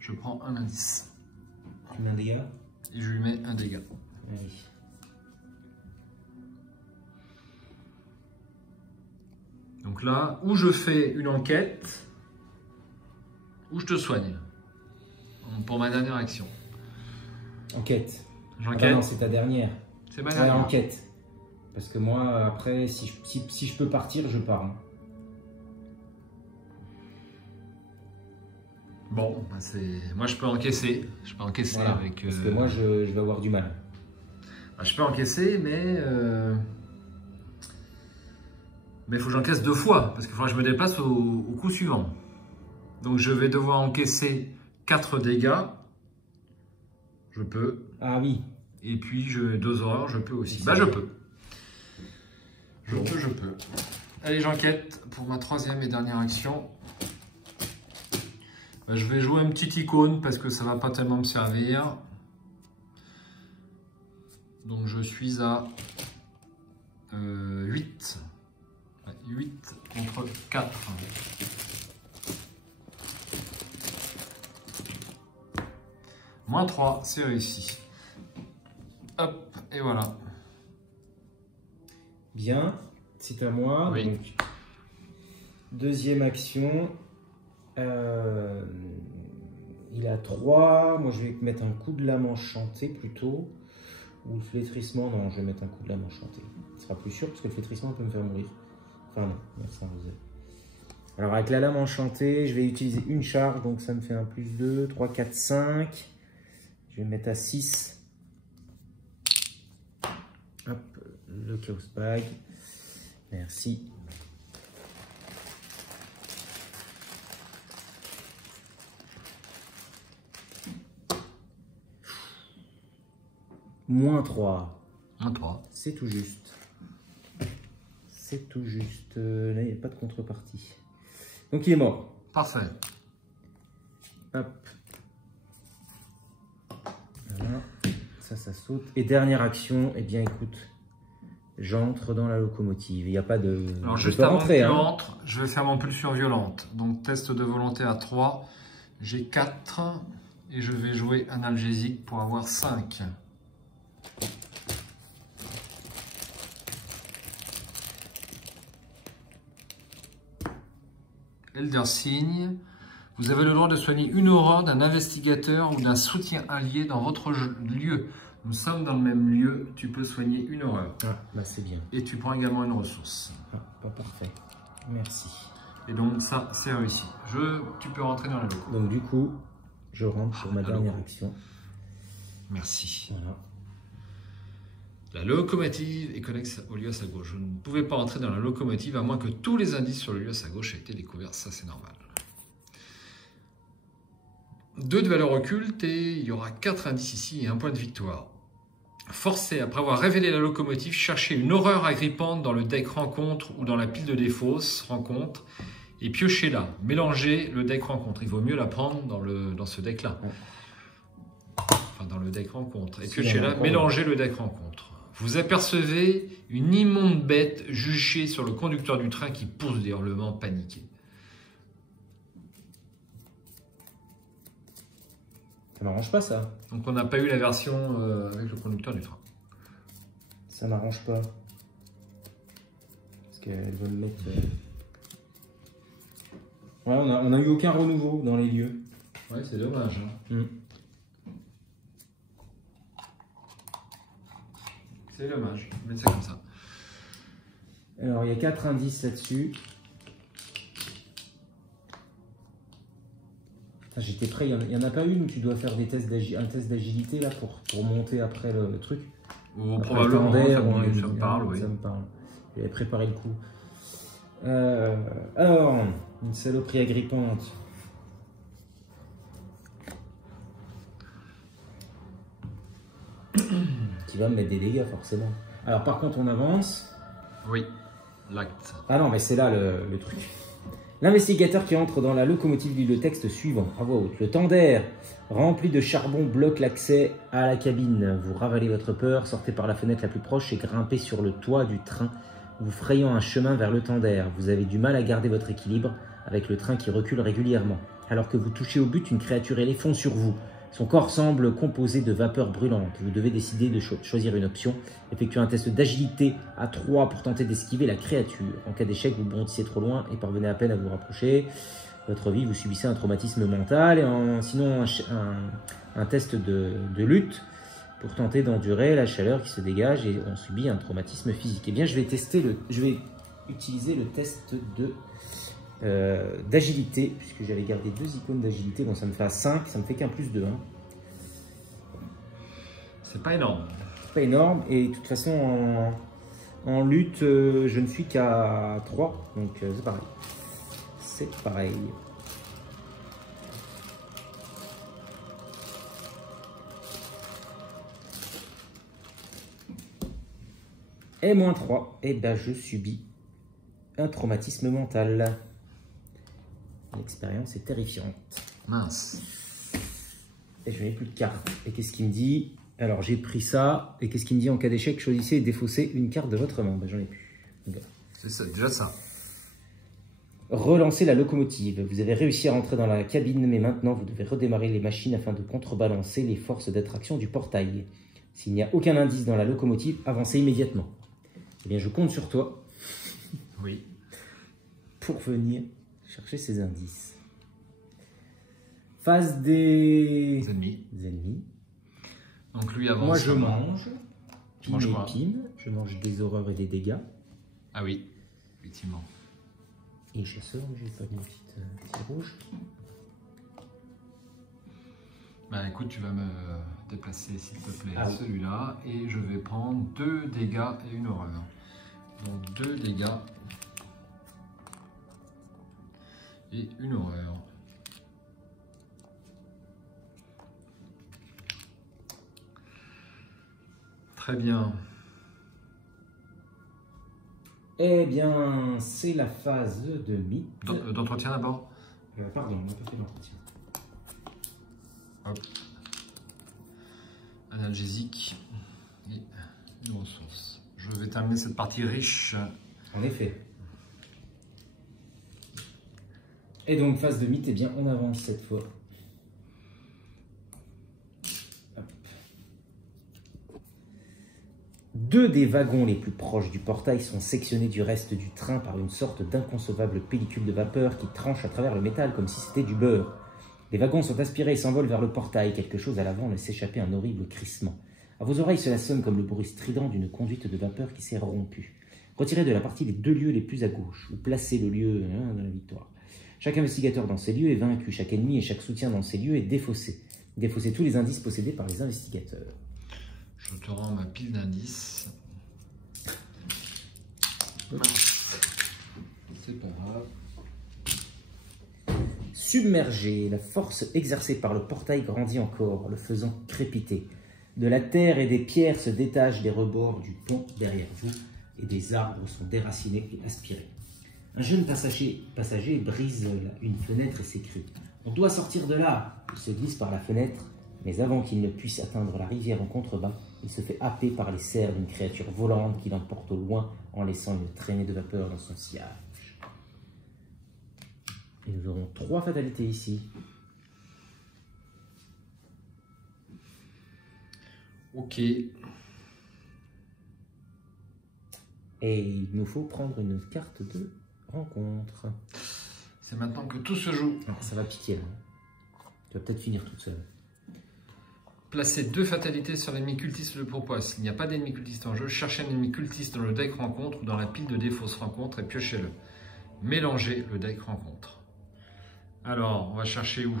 Je prends un indice. Tu mets un dégât? Et je lui mets un dégât. Oui. Donc là, où je fais une enquête, ou je te soigne. Pour ma dernière action. Enquête. J'enquête. Ah non, c'est ta dernière. C'est ma dernière. Enquête. Parce que moi, après, si je peux partir, je pars. Bon, moi je peux encaisser. Je peux encaisser Voilà, avec. Parce que moi, je vais avoir du mal. Je peux encaisser, mais il faut que j'encaisse 2 fois. Parce qu'il faudra que je me déplace au coup suivant. Donc je vais devoir encaisser 4 dégâts. Je peux. Ah oui. Et puis 2 horreurs, je peux aussi. Bah je peux. Je peux. Allez, j'enquête pour ma 3e et dernière action. Je vais jouer une petite icône parce que ça va pas tellement me servir. Donc je suis à 8. 8 contre 4. Moins 3, c'est réussi. Hop, et voilà. Bien, c'est à moi. Oui. Donc, deuxième action. Il a 3. Moi, je vais mettre un coup de lame enchantée plutôt. Ou le flétrissement. Non, je vais mettre un coup de lame enchantée. Ce sera plus sûr parce que le flétrissement peut me faire mourir. Enfin, non, ça vous. Alors, avec la lame enchantée, je vais utiliser une charge. Donc, ça me fait un plus 2, 3, 4, 5. Je vais mettre à 6. Hop, le Chaos Bag. Merci. Moins 3. Moins 3. C'est tout juste. C'est tout juste. Là, il n'y a pas de contrepartie. Donc, il est mort. Parfait. Hop. Voilà. Ça saute. Et dernière action, eh bien, écoute, j'entre dans la locomotive. Il n'y a pas de... Alors, juste avant que tu entres, je vais faire mon pulsion violente. Donc, test de volonté à 3. J'ai 4. Et je vais jouer analgésique pour avoir 5. Elder Signe, vous avez le droit de soigner une horreur d'un investigateur ou d'un soutien allié dans votre lieu. Nous sommes dans le même lieu, tu peux soigner une horreur. Ah, bah c'est bien. Et tu prends également une ressource. Ah, pas parfait. Merci. Et donc ça, c'est réussi. Tu peux rentrer dans la loco. Donc du coup, je rentre pour ma dernière action. Merci. Voilà. La locomotive est connexe au lieu à sa gauche. Je ne pouvais pas entrer dans la locomotive à moins que tous les indices sur le lieu à sa gauche aient été découverts. Ça, c'est normal. 2 de valeur occulte et il y aura 4 indices ici et 1 point de victoire. Forcé, après avoir révélé la locomotive, cherchez une horreur agrippante dans le deck rencontre ou dans la pile de défausse rencontre et piochez-la. Mélangez le deck rencontre. Il vaut mieux la prendre dans ce deck-là. Enfin, dans le deck rencontre. Et piochez-la, mélangez le deck rencontre. Vous apercevez une immonde bête juchée sur le conducteur du train qui pousse des hurlements paniqués. Ça m'arrange pas ça. Donc on n'a pas eu la version avec le conducteur du train. Ça m'arrange pas. Parce qu'elle veut me mettre... Ouais, on a eu aucun renouveau dans les lieux. Ouais, c'est dommage. Hein. C'est dommage. Mais c'est comme ça. Alors, il y a 4 indices là-dessus. J'étais prêt, il n'y en a pas une où tu dois faire un test d'agilité là pour monter après le truc. Ou après probablement, ça me parle, oui. Ça me parle. J'avais préparé le coup. Alors, une saloperie agrippante. Qui va me mettre des dégâts forcément. Alors par contre on avance. Oui, l'acte. Ah non mais c'est là le truc. L'investigateur qui entre dans la locomotive lit le texte suivant à voix haute. Le tender rempli de charbon bloque l'accès à la cabine. Vous ravalez votre peur, sortez par la fenêtre la plus proche et grimpez sur le toit du train, vous frayant un chemin vers le tender. Vous avez du mal à garder votre équilibre avec le train qui recule régulièrement. Alors que vous touchez au but, une créature ailée fond sur vous. Son corps semble composé de vapeur brûlante. Vous devez décider de choisir une option. Effectuez un test d'agilité à 3 pour tenter d'esquiver la créature. En cas d'échec, vous bondissez trop loin et parvenez à peine à vous rapprocher. Votre vie, vous subissez un traumatisme mental. Et sinon, un test de lutte pour tenter d'endurer la chaleur qui se dégage et on subit un traumatisme physique. Eh bien, je vais utiliser le test d'agilité, puisque j'avais gardé 2 icônes d'agilité. Bon, ça me fait à 5, ça me fait qu'un plus de 1. C'est pas énorme. C'est pas énorme, et de toute façon, en lutte, je ne suis qu'à 3, donc c'est pareil. C'est pareil. Et moins 3, et ben je subis un traumatisme mental. L'expérience est terrifiante. Mince. Et je n'ai plus de cartes. Et qu'est-ce qu'il me dit? Alors j'ai pris ça. Et qu'est-ce qu'il me dit en cas d'échec? Choisissez et défaussez une carte de votre main. Ben, j'en ai plus. C'est ça, déjà ça. Relancez la locomotive. Vous avez réussi à rentrer dans la cabine, mais maintenant vous devez redémarrer les machines afin de contrebalancer les forces d'attraction du portail. S'il n'y a aucun indice dans la locomotive, avancez immédiatement. Eh bien, je compte sur toi. Oui. Pour venir chercher ces indices. Phase des ennemis. Donc lui avance. Moi je mange. Pim mange et quoi? pim. Je mange des horreurs et des dégâts. Ah oui, effectivement. Et chasseur, j'ai pas de petit rouge. Bah écoute, tu vas me déplacer s'il te plaît celui-là. Et je vais prendre 2 dégâts et une horreur. Donc 2 dégâts et une horreur. Très bien. Eh bien, c'est la phase de mythe. D'entretien d'abord. Pardon, on n'a pas fait l'entretien. Hop. Analgésique et une ressource. Je vais terminer cette partie riche. En effet. Et donc, phase de mythe, eh bien, on avance cette fois. Hop. 2 des wagons les plus proches du portail sont sectionnés du reste du train par une sorte d'inconcevable pellicule de vapeur qui tranche à travers le métal comme si c'était du beurre. Les wagons sont aspirés et s'envolent vers le portail. Quelque chose à l'avant laisse échapper un horrible crissement. À vos oreilles, cela sonne comme le bruit strident d'une conduite de vapeur qui s'est rompue. Retirez de la partie les 2 lieux les plus à gauche, ou placez le lieu de la victoire. Chaque investigateur dans ces lieux est vaincu, chaque ennemi et chaque soutien dans ces lieux est défaussé. Défaussez tous les indices possédés par les investigateurs. Je te rends ma pile d'indices. Mince. C'est pas grave. Submergé, la force exercée par le portail grandit encore, le faisant crépiter. De la terre et des pierres se détachent des rebords du pont derrière vous, et des arbres sont déracinés et aspirés. Un jeune passager brise une fenêtre et s'écrie « On doit sortir de là !» Il se glisse par la fenêtre, mais avant qu'il ne puisse atteindre la rivière en contrebas, il se fait happer par les serres d'une créature volante qui l'emporte au loin en laissant une traînée de vapeur dans son sillage. Et nous aurons 3 fatalités ici. Ok. Et il nous faut prendre une carte de rencontre. C'est maintenant que tout se joue. Alors, ça va piquer là. Tu vas peut-être finir toute seule. Placez 2 fatalités sur l'ennemi cultiste de pourpoint. S'il n'y a pas d'ennemi cultiste en jeu, cherchez un ennemi cultiste dans le deck rencontre ou dans la pile de défausse rencontre et piochez-le. Mélangez le deck rencontre. Alors, on va chercher où?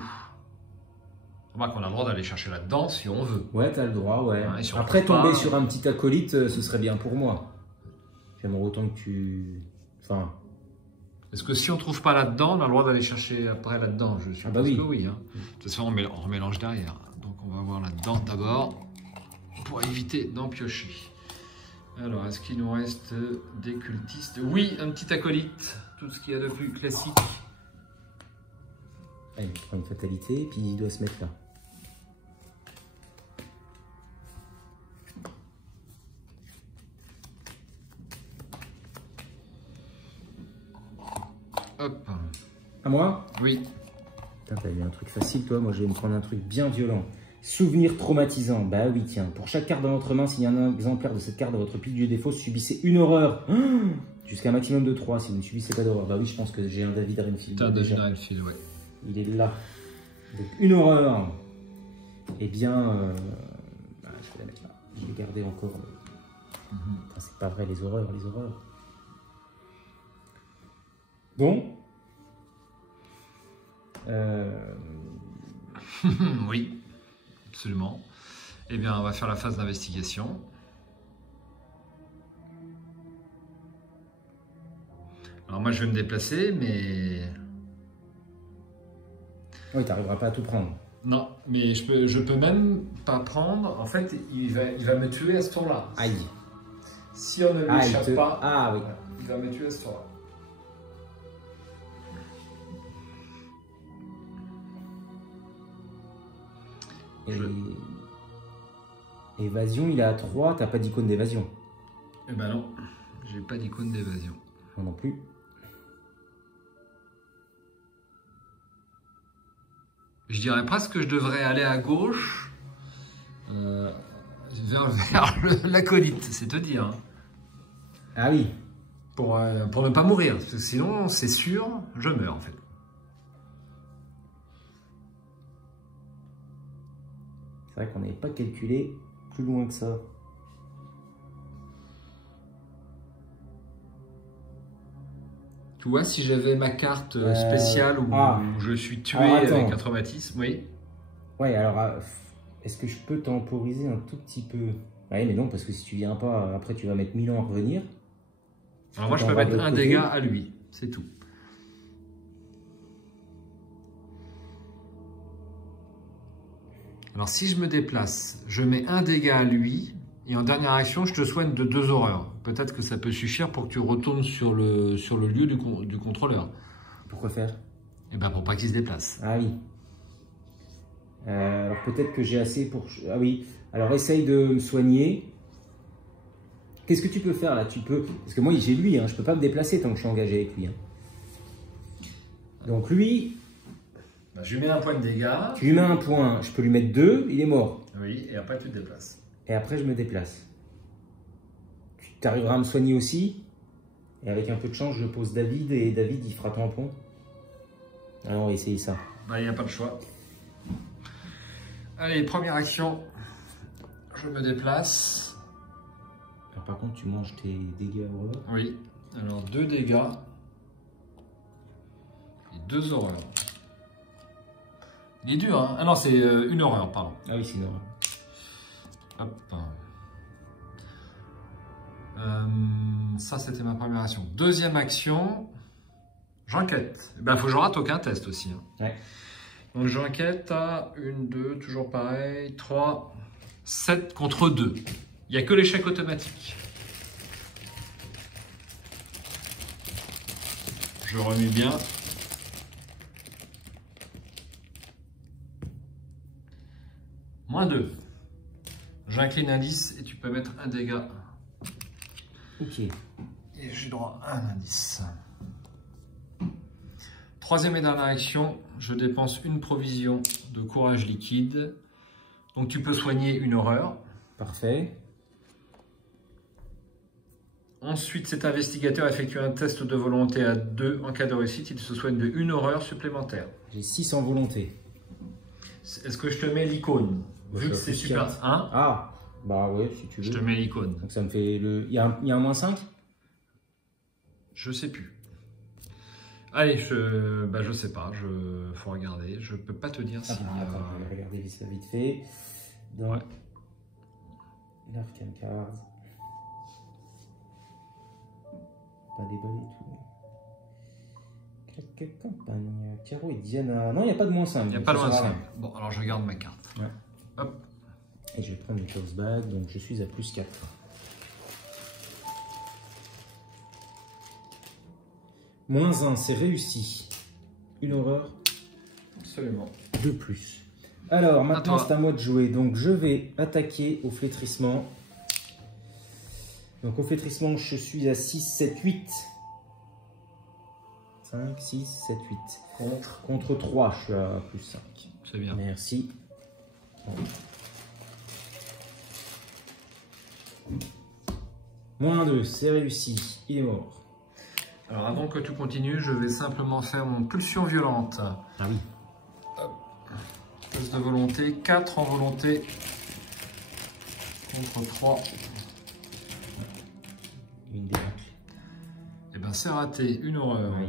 Remarque qu'on a le droit d'aller chercher là-dedans si on veut. Ouais, t'as le droit, ouais. Ouais, si après, pas, tomber sur un petit acolyte, ce serait bien pour moi. J'aimerais autant que tu... Enfin... Est-ce que si on ne trouve pas là-dedans, on a le droit d'aller chercher après là-dedans? Je suppose bah oui. que oui. Hein. De toute façon, on mélange derrière. Donc, on va voir là-dedans d'abord pour éviter d'en piocher. Alors, est-ce qu'il nous reste des cultistes? Oui, un petit acolyte. Tout ce qu'il y a de plus classique. Allez, il prend une fatalité, puis il doit se mettre là. Hop. À moi? Oui. Putain, t'as eu un truc facile, toi. Moi, je vais me prendre un truc bien violent. Souvenir traumatisant. Bah oui, tiens. Pour chaque carte dans votre main, s'il y a un exemplaire de cette carte dans votre pile du défaut, subissez une horreur. Jusqu'à un maximum de 3 si vous ne subissez pas d'horreur. Bah oui, je pense que j'ai un David Renfield. T'as un David Renfield, ouais. Il est là. Donc, une horreur. Eh bien, je vais la mettre là. Je vais garder encore. Enfin, c'est pas vrai, les horreurs, les horreurs. Bon. Oui, absolument. Eh bien, on va faire la phase d'investigation. Alors moi, je vais me déplacer, mais... Oui, t'arriveras pas à tout prendre. Non, mais je peux même pas prendre. En fait, il va me tuer à ce tour-là. Aïe. Si on ne lui échappe pas, ah oui. il va me tuer à ce tour-là. Et... Évasion, il est à 3, t'as pas d'icône d'évasion. Eh ben non, j'ai pas d'icône d'évasion. Moi non plus. Je dirais presque que je devrais aller à gauche vers l'acolyte, c'est te dire. Hein. Ah oui. Pour ne pas mourir, parce que sinon, c'est sûr, je meurs en fait. C'est vrai qu'on n'avait pas calculé plus loin que ça. Tu vois, si j'avais ma carte spéciale où je suis tué avec un traumatisme, oui. Ouais, alors, est-ce que je peux temporiser un tout petit peu? Oui, mais non, parce que si tu viens pas, après tu vas mettre 1000 ans à revenir. Alors moi, je peux mettre un dégât à lui, c'est tout. Alors si je me déplace, je mets un dégât à lui, et en dernière action, je te soigne de 2 horreurs. Peut-être que ça peut suffire pour que tu retournes sur le lieu du contrôleur. Pourquoi faire? Eh ben pour pas qu'il se déplace. Ah oui. Alors peut-être que j'ai assez pour... Ah oui. Alors essaye de me soigner. Qu'est-ce que tu peux faire là? Tu peux... Parce que moi j'ai lui, hein. Je peux pas me déplacer tant que je suis engagé avec lui. Hein. Donc lui... Ben, je lui mets un point de dégâts. Tu lui mets un point, je peux lui mettre 2, il est mort. Oui, et après tu te déplaces. Et après je me déplace. Tu arriveras à me soigner aussi. Et avec un peu de chance, je pose David et David il fera tampon. Alors on va essayer ça. Ben, il n'y a pas de choix. Allez, première action. je me déplace. Alors, par contre, tu manges tes dégâts horreurs. Oui, alors 2 dégâts et 2 horreurs. Il est dur, hein? Ah non, c'est une horreur, pardon. Ah oui, c'est une horreur. Hop. Ça, c'était ma première action. Deuxième action, j'enquête. Il faut que je rate aucun test aussi. Hein. Ouais. Donc j'enquête à 1, 2, toujours pareil, 3, 7 contre 2. Il n'y a que l'échec automatique. Je remets bien. Moins 2. J'incline un 10 et tu peux mettre un dégât. Ok. Et j'ai droit à un indice. Troisième et dernière action, je dépense une provision de courage liquide. Donc tu peux soigner une horreur. Parfait. Ensuite, cet investigateur effectue un test de volonté à 2. En cas de réussite, il se soigne de une horreur supplémentaire. J'ai 6 en volonté. Est-ce que je te mets l'icône? Vu que c'est super 1, Ah, bah ouais, si tu veux. je te mets l'icône. Donc ça me fait le... Il y a un moins 5? Je sais plus. Allez, je sais pas, faut regarder. Je peux pas te dire s'il y a... Attends, je vais regarder ça vite fait. Dans Ouais. l'Arcane Card. Pas déballer tout. Clac, campagne. Caro et Diana. Non, il n'y a pas de moins 5. Il n'y a pas de moins 5. Bon, alors je garde ma carte. Ouais. Hop. Et je vais prendre une close bag, donc je suis à plus 4. Moins 1, c'est réussi. Une horreur. Absolument. De plus. Alors, maintenant c'est à moi de jouer. Donc je vais attaquer au flétrissement. Donc au flétrissement, je suis à 6, 7, 8. 5, 6, 7, 8. Contre 3, je suis à plus 5. C'est bien. Merci. Moins 2, c'est réussi. Il est mort. Alors avant que tu continues, je vais simplement faire mon pulsion violente. Ah oui. Test de volonté, 4 en volonté. Contre 3. Une débâcle. Et ben c'est raté, une horreur. Oui.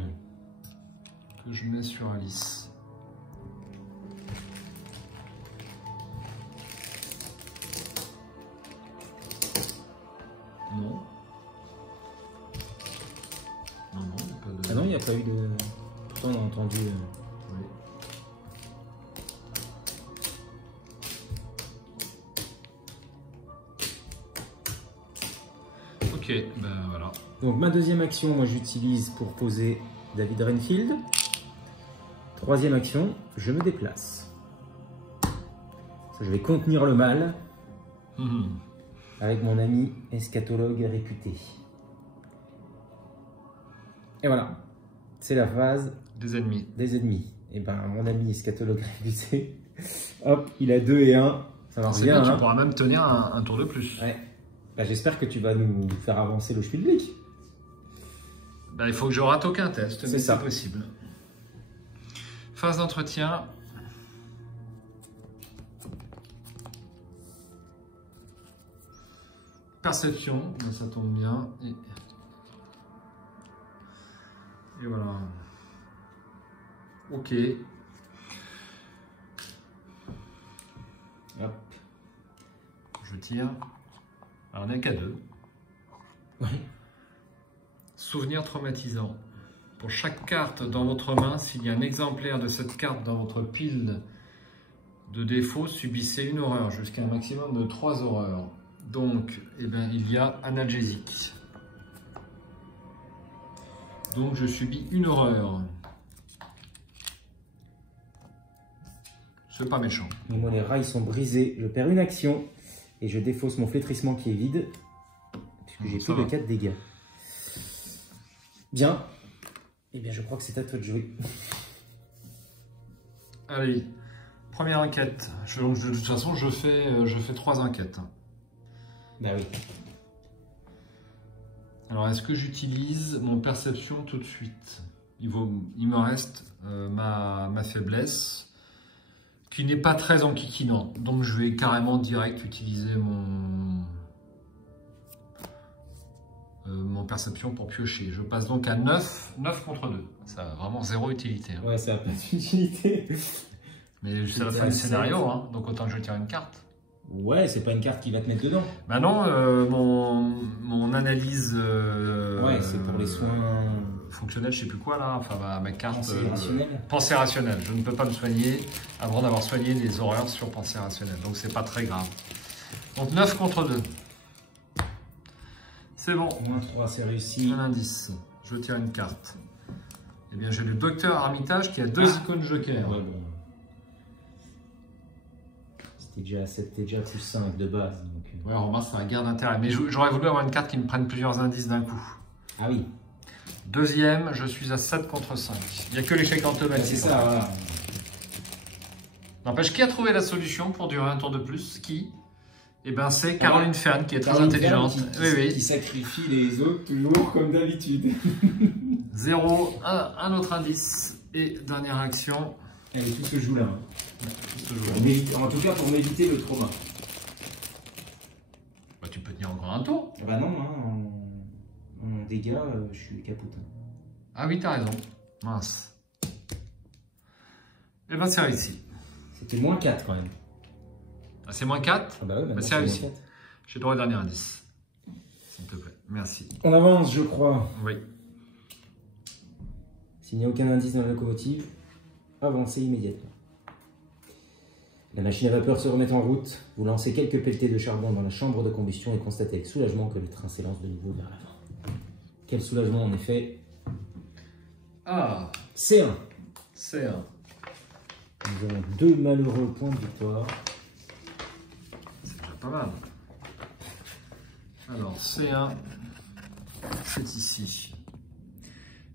Que je mets sur Alice. Non. Non, il n'y a pas de... Ah non, il n'y a pas eu de... Pourtant, on a entendu... Oui. Ok, ben voilà. Donc ma deuxième action, moi j'utilise pour poser David Renfield. Troisième action, je me déplace. Je vais contenir le mal avec mon ami eschatologue réputé. Et voilà, c'est la phase des ennemis. Des ennemis. Et ben mon ami eschatologue réputé, hop, il a 2 et 1. Ça marche bien. Tu hein. pourras même tenir un tour de plus. Ouais. Bah, j'espère que tu vas nous faire avancer le Spielblick. Ben, il faut que je rate aucun test, mais ça. c'est possible. Phase d'entretien. Perception, ben, ça tombe bien. Et voilà. Ok. Hop. Je tire. Alors, on n'est qu'à 2. Ouais. Souvenir traumatisant. Pour chaque carte dans votre main, s'il y a un exemplaire de cette carte dans votre pile de défauts, subissez une horreur, jusqu'à un maximum de 3 horreurs. Donc, eh ben, il y a analgésique. Donc, je subis une horreur. C'est pas méchant. Moi, les rails sont brisés. Je perds une action et je défausse mon flétrissement qui est vide. Puisque j'ai plus de 4 dégâts. Bien. Eh bien, je crois que c'est à toi de jouer. Allez, première enquête. De toute façon, je fais 3 enquêtes. Bah oui. Alors, est-ce que j'utilise mon perception tout de suite? Il me reste ma faiblesse. qui n'est pas très enquiquinant. Donc je vais carrément direct utiliser mon perception pour piocher. Je passe donc à 9 contre 2. Ça a vraiment zéro utilité. Hein. Ouais, ça n'a pas d'utilité. Mais c'est la fin du scénario, hein, donc autant que je tire une carte. Ouais, c'est pas une carte qui va te mettre dedans. Bah non, mon analyse ouais, c'est pour les soins fonctionnels, je sais plus quoi là, enfin ma carte pensée rationnelle. Je ne peux pas me soigner avant d'avoir soigné des horreurs sur pensée rationnelle, donc c'est pas très grave. Donc 9 contre 2. C'est bon. Moins 3, c'est réussi. Un indice. Je tire une carte. Eh bien, j'ai le docteur Armitage qui a 2 icônes joker. Ouais, bon. C'était déjà plus 5 de base. Donc... Ouais, remarque, ça a guère d'intérêt. Mais j'aurais voulu avoir une carte qui me prenne plusieurs indices d'un coup. Ah oui. Deuxième, je suis à 7 contre 5. Il n'y a que l'échec automatique. C'est ça, voilà. N'empêche, qui a trouvé la solution pour durer un tour de plus? Qui? Eh bien, c'est Caroline Fern qui est très intelligente. Qui sacrifie les autres toujours comme d'habitude. 0, un autre indice. Et dernière action. Allez, tout se joue là. Ouais, tout se joue là. En tout cas, pour m'éviter le trauma. Bah, tu peux tenir encore un tour. Bah non, hein, en dégâts, je suis capote. Ah oui, t'as raison. Mince. Et ben, c'est réussi. C'était moins 4 quand même. Ah, c'est moins 4? Ah bah oui, c'est réussi. J'ai droit au dernier indice. S'il te plaît. Merci. On avance, je crois. Oui. S'il n'y a aucun indice dans la locomotive, avancez immédiatement. La machine à vapeur se remet en route. Vous lancez quelques pelletées de charbon dans la chambre de combustion et constatez avec soulagement que le train s'élance de nouveau vers l'avant. Quel soulagement en effet. Ah, C1. C1. Nous avons 2 malheureux points de victoire. C'est déjà pas mal. Alors, C1, c'est ici.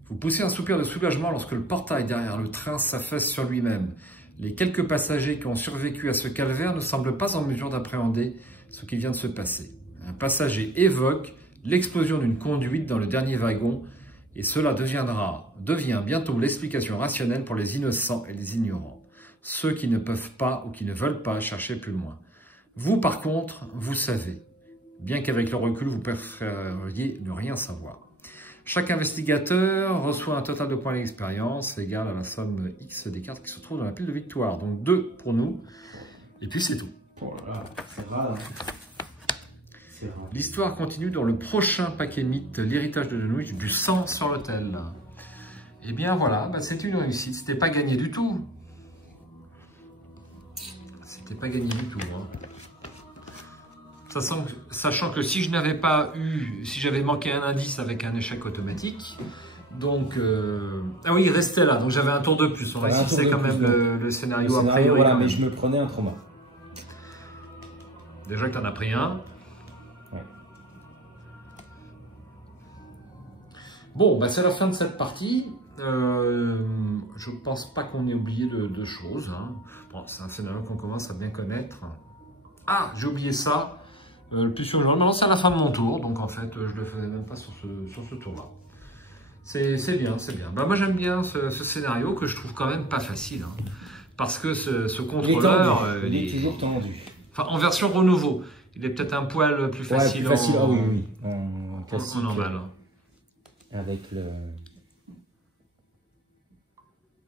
Vous poussez un soupir de soulagement lorsque le portail derrière le train s'affaisse sur lui-même. Les quelques passagers qui ont survécu à ce calvaire ne semblent pas en mesure d'appréhender ce qui vient de se passer. Un passager évoque l'explosion d'une conduite dans le dernier wagon et cela devient bientôt l'explication rationnelle pour les innocents et les ignorants, ceux qui ne peuvent pas ou qui ne veulent pas chercher plus loin. Vous, par contre, vous savez, bien qu'avec le recul, vous préféreriez ne rien savoir. Chaque investigateur reçoit un total de points d'expérience égal à la somme X des cartes qui se trouvent dans la pile de victoire. Donc 2 pour nous, et puis c'est tout. Oh là là, c'est rare. L'histoire continue dans le prochain paquet mythe, l'héritage de Dunwich, du sang sur l'autel. Et bien voilà, bah c'était une réussite, c'était pas gagné du tout. C'était pas gagné du tout. Hein. Sachant que si je n'avais pas eu, si j'avais manqué un indice avec un échec automatique, donc... Ah oui, il restait là, donc j'avais un tour de plus. On réussissait quand même le scénario après. Voilà, mais je me prenais un trauma. Déjà que tu en as pris un. Ouais. Bon, bah c'est la fin de cette partie. Je pense pas qu'on ait oublié de choses. Hein. Bon, c'est un scénario qu'on commence à bien connaître. Ah, j'ai oublié ça. Le plus urgent, maintenant c'est à la fin de mon tour, donc en fait je le faisais même pas sur ce tour-là. C'est bien, c'est bien. Bah, moi j'aime bien ce scénario que je trouve quand même pas facile. Hein, parce que ce contrôleur... Il est toujours tendu. Enfin, en version renouveau. Il est peut-être un poil plus facile, plus facile. en... Ah oui. En normal. Avec le...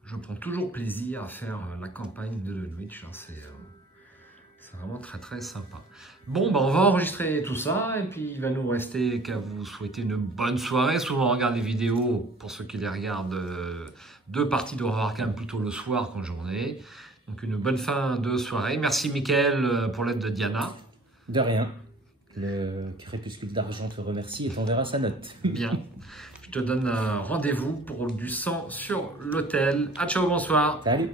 Je prends toujours plaisir à faire la campagne de Dunwich. Hein, c'est vraiment très très sympa. Bon, bah on va enregistrer tout ça et puis il va nous rester qu'à vous souhaiter une bonne soirée. Souvent on regarde des vidéos, pour ceux qui les regardent, 2 parties d'Horror Arkham plutôt le soir qu'en journée. Donc une bonne fin de soirée. Merci Mickaël pour l'aide de Diana. De rien. Le crépuscule d'argent te remercie et t'enverra sa note. Bien. Je te donne rendez-vous pour du sang sur l'autel. Ah, ciao, bonsoir. Salut.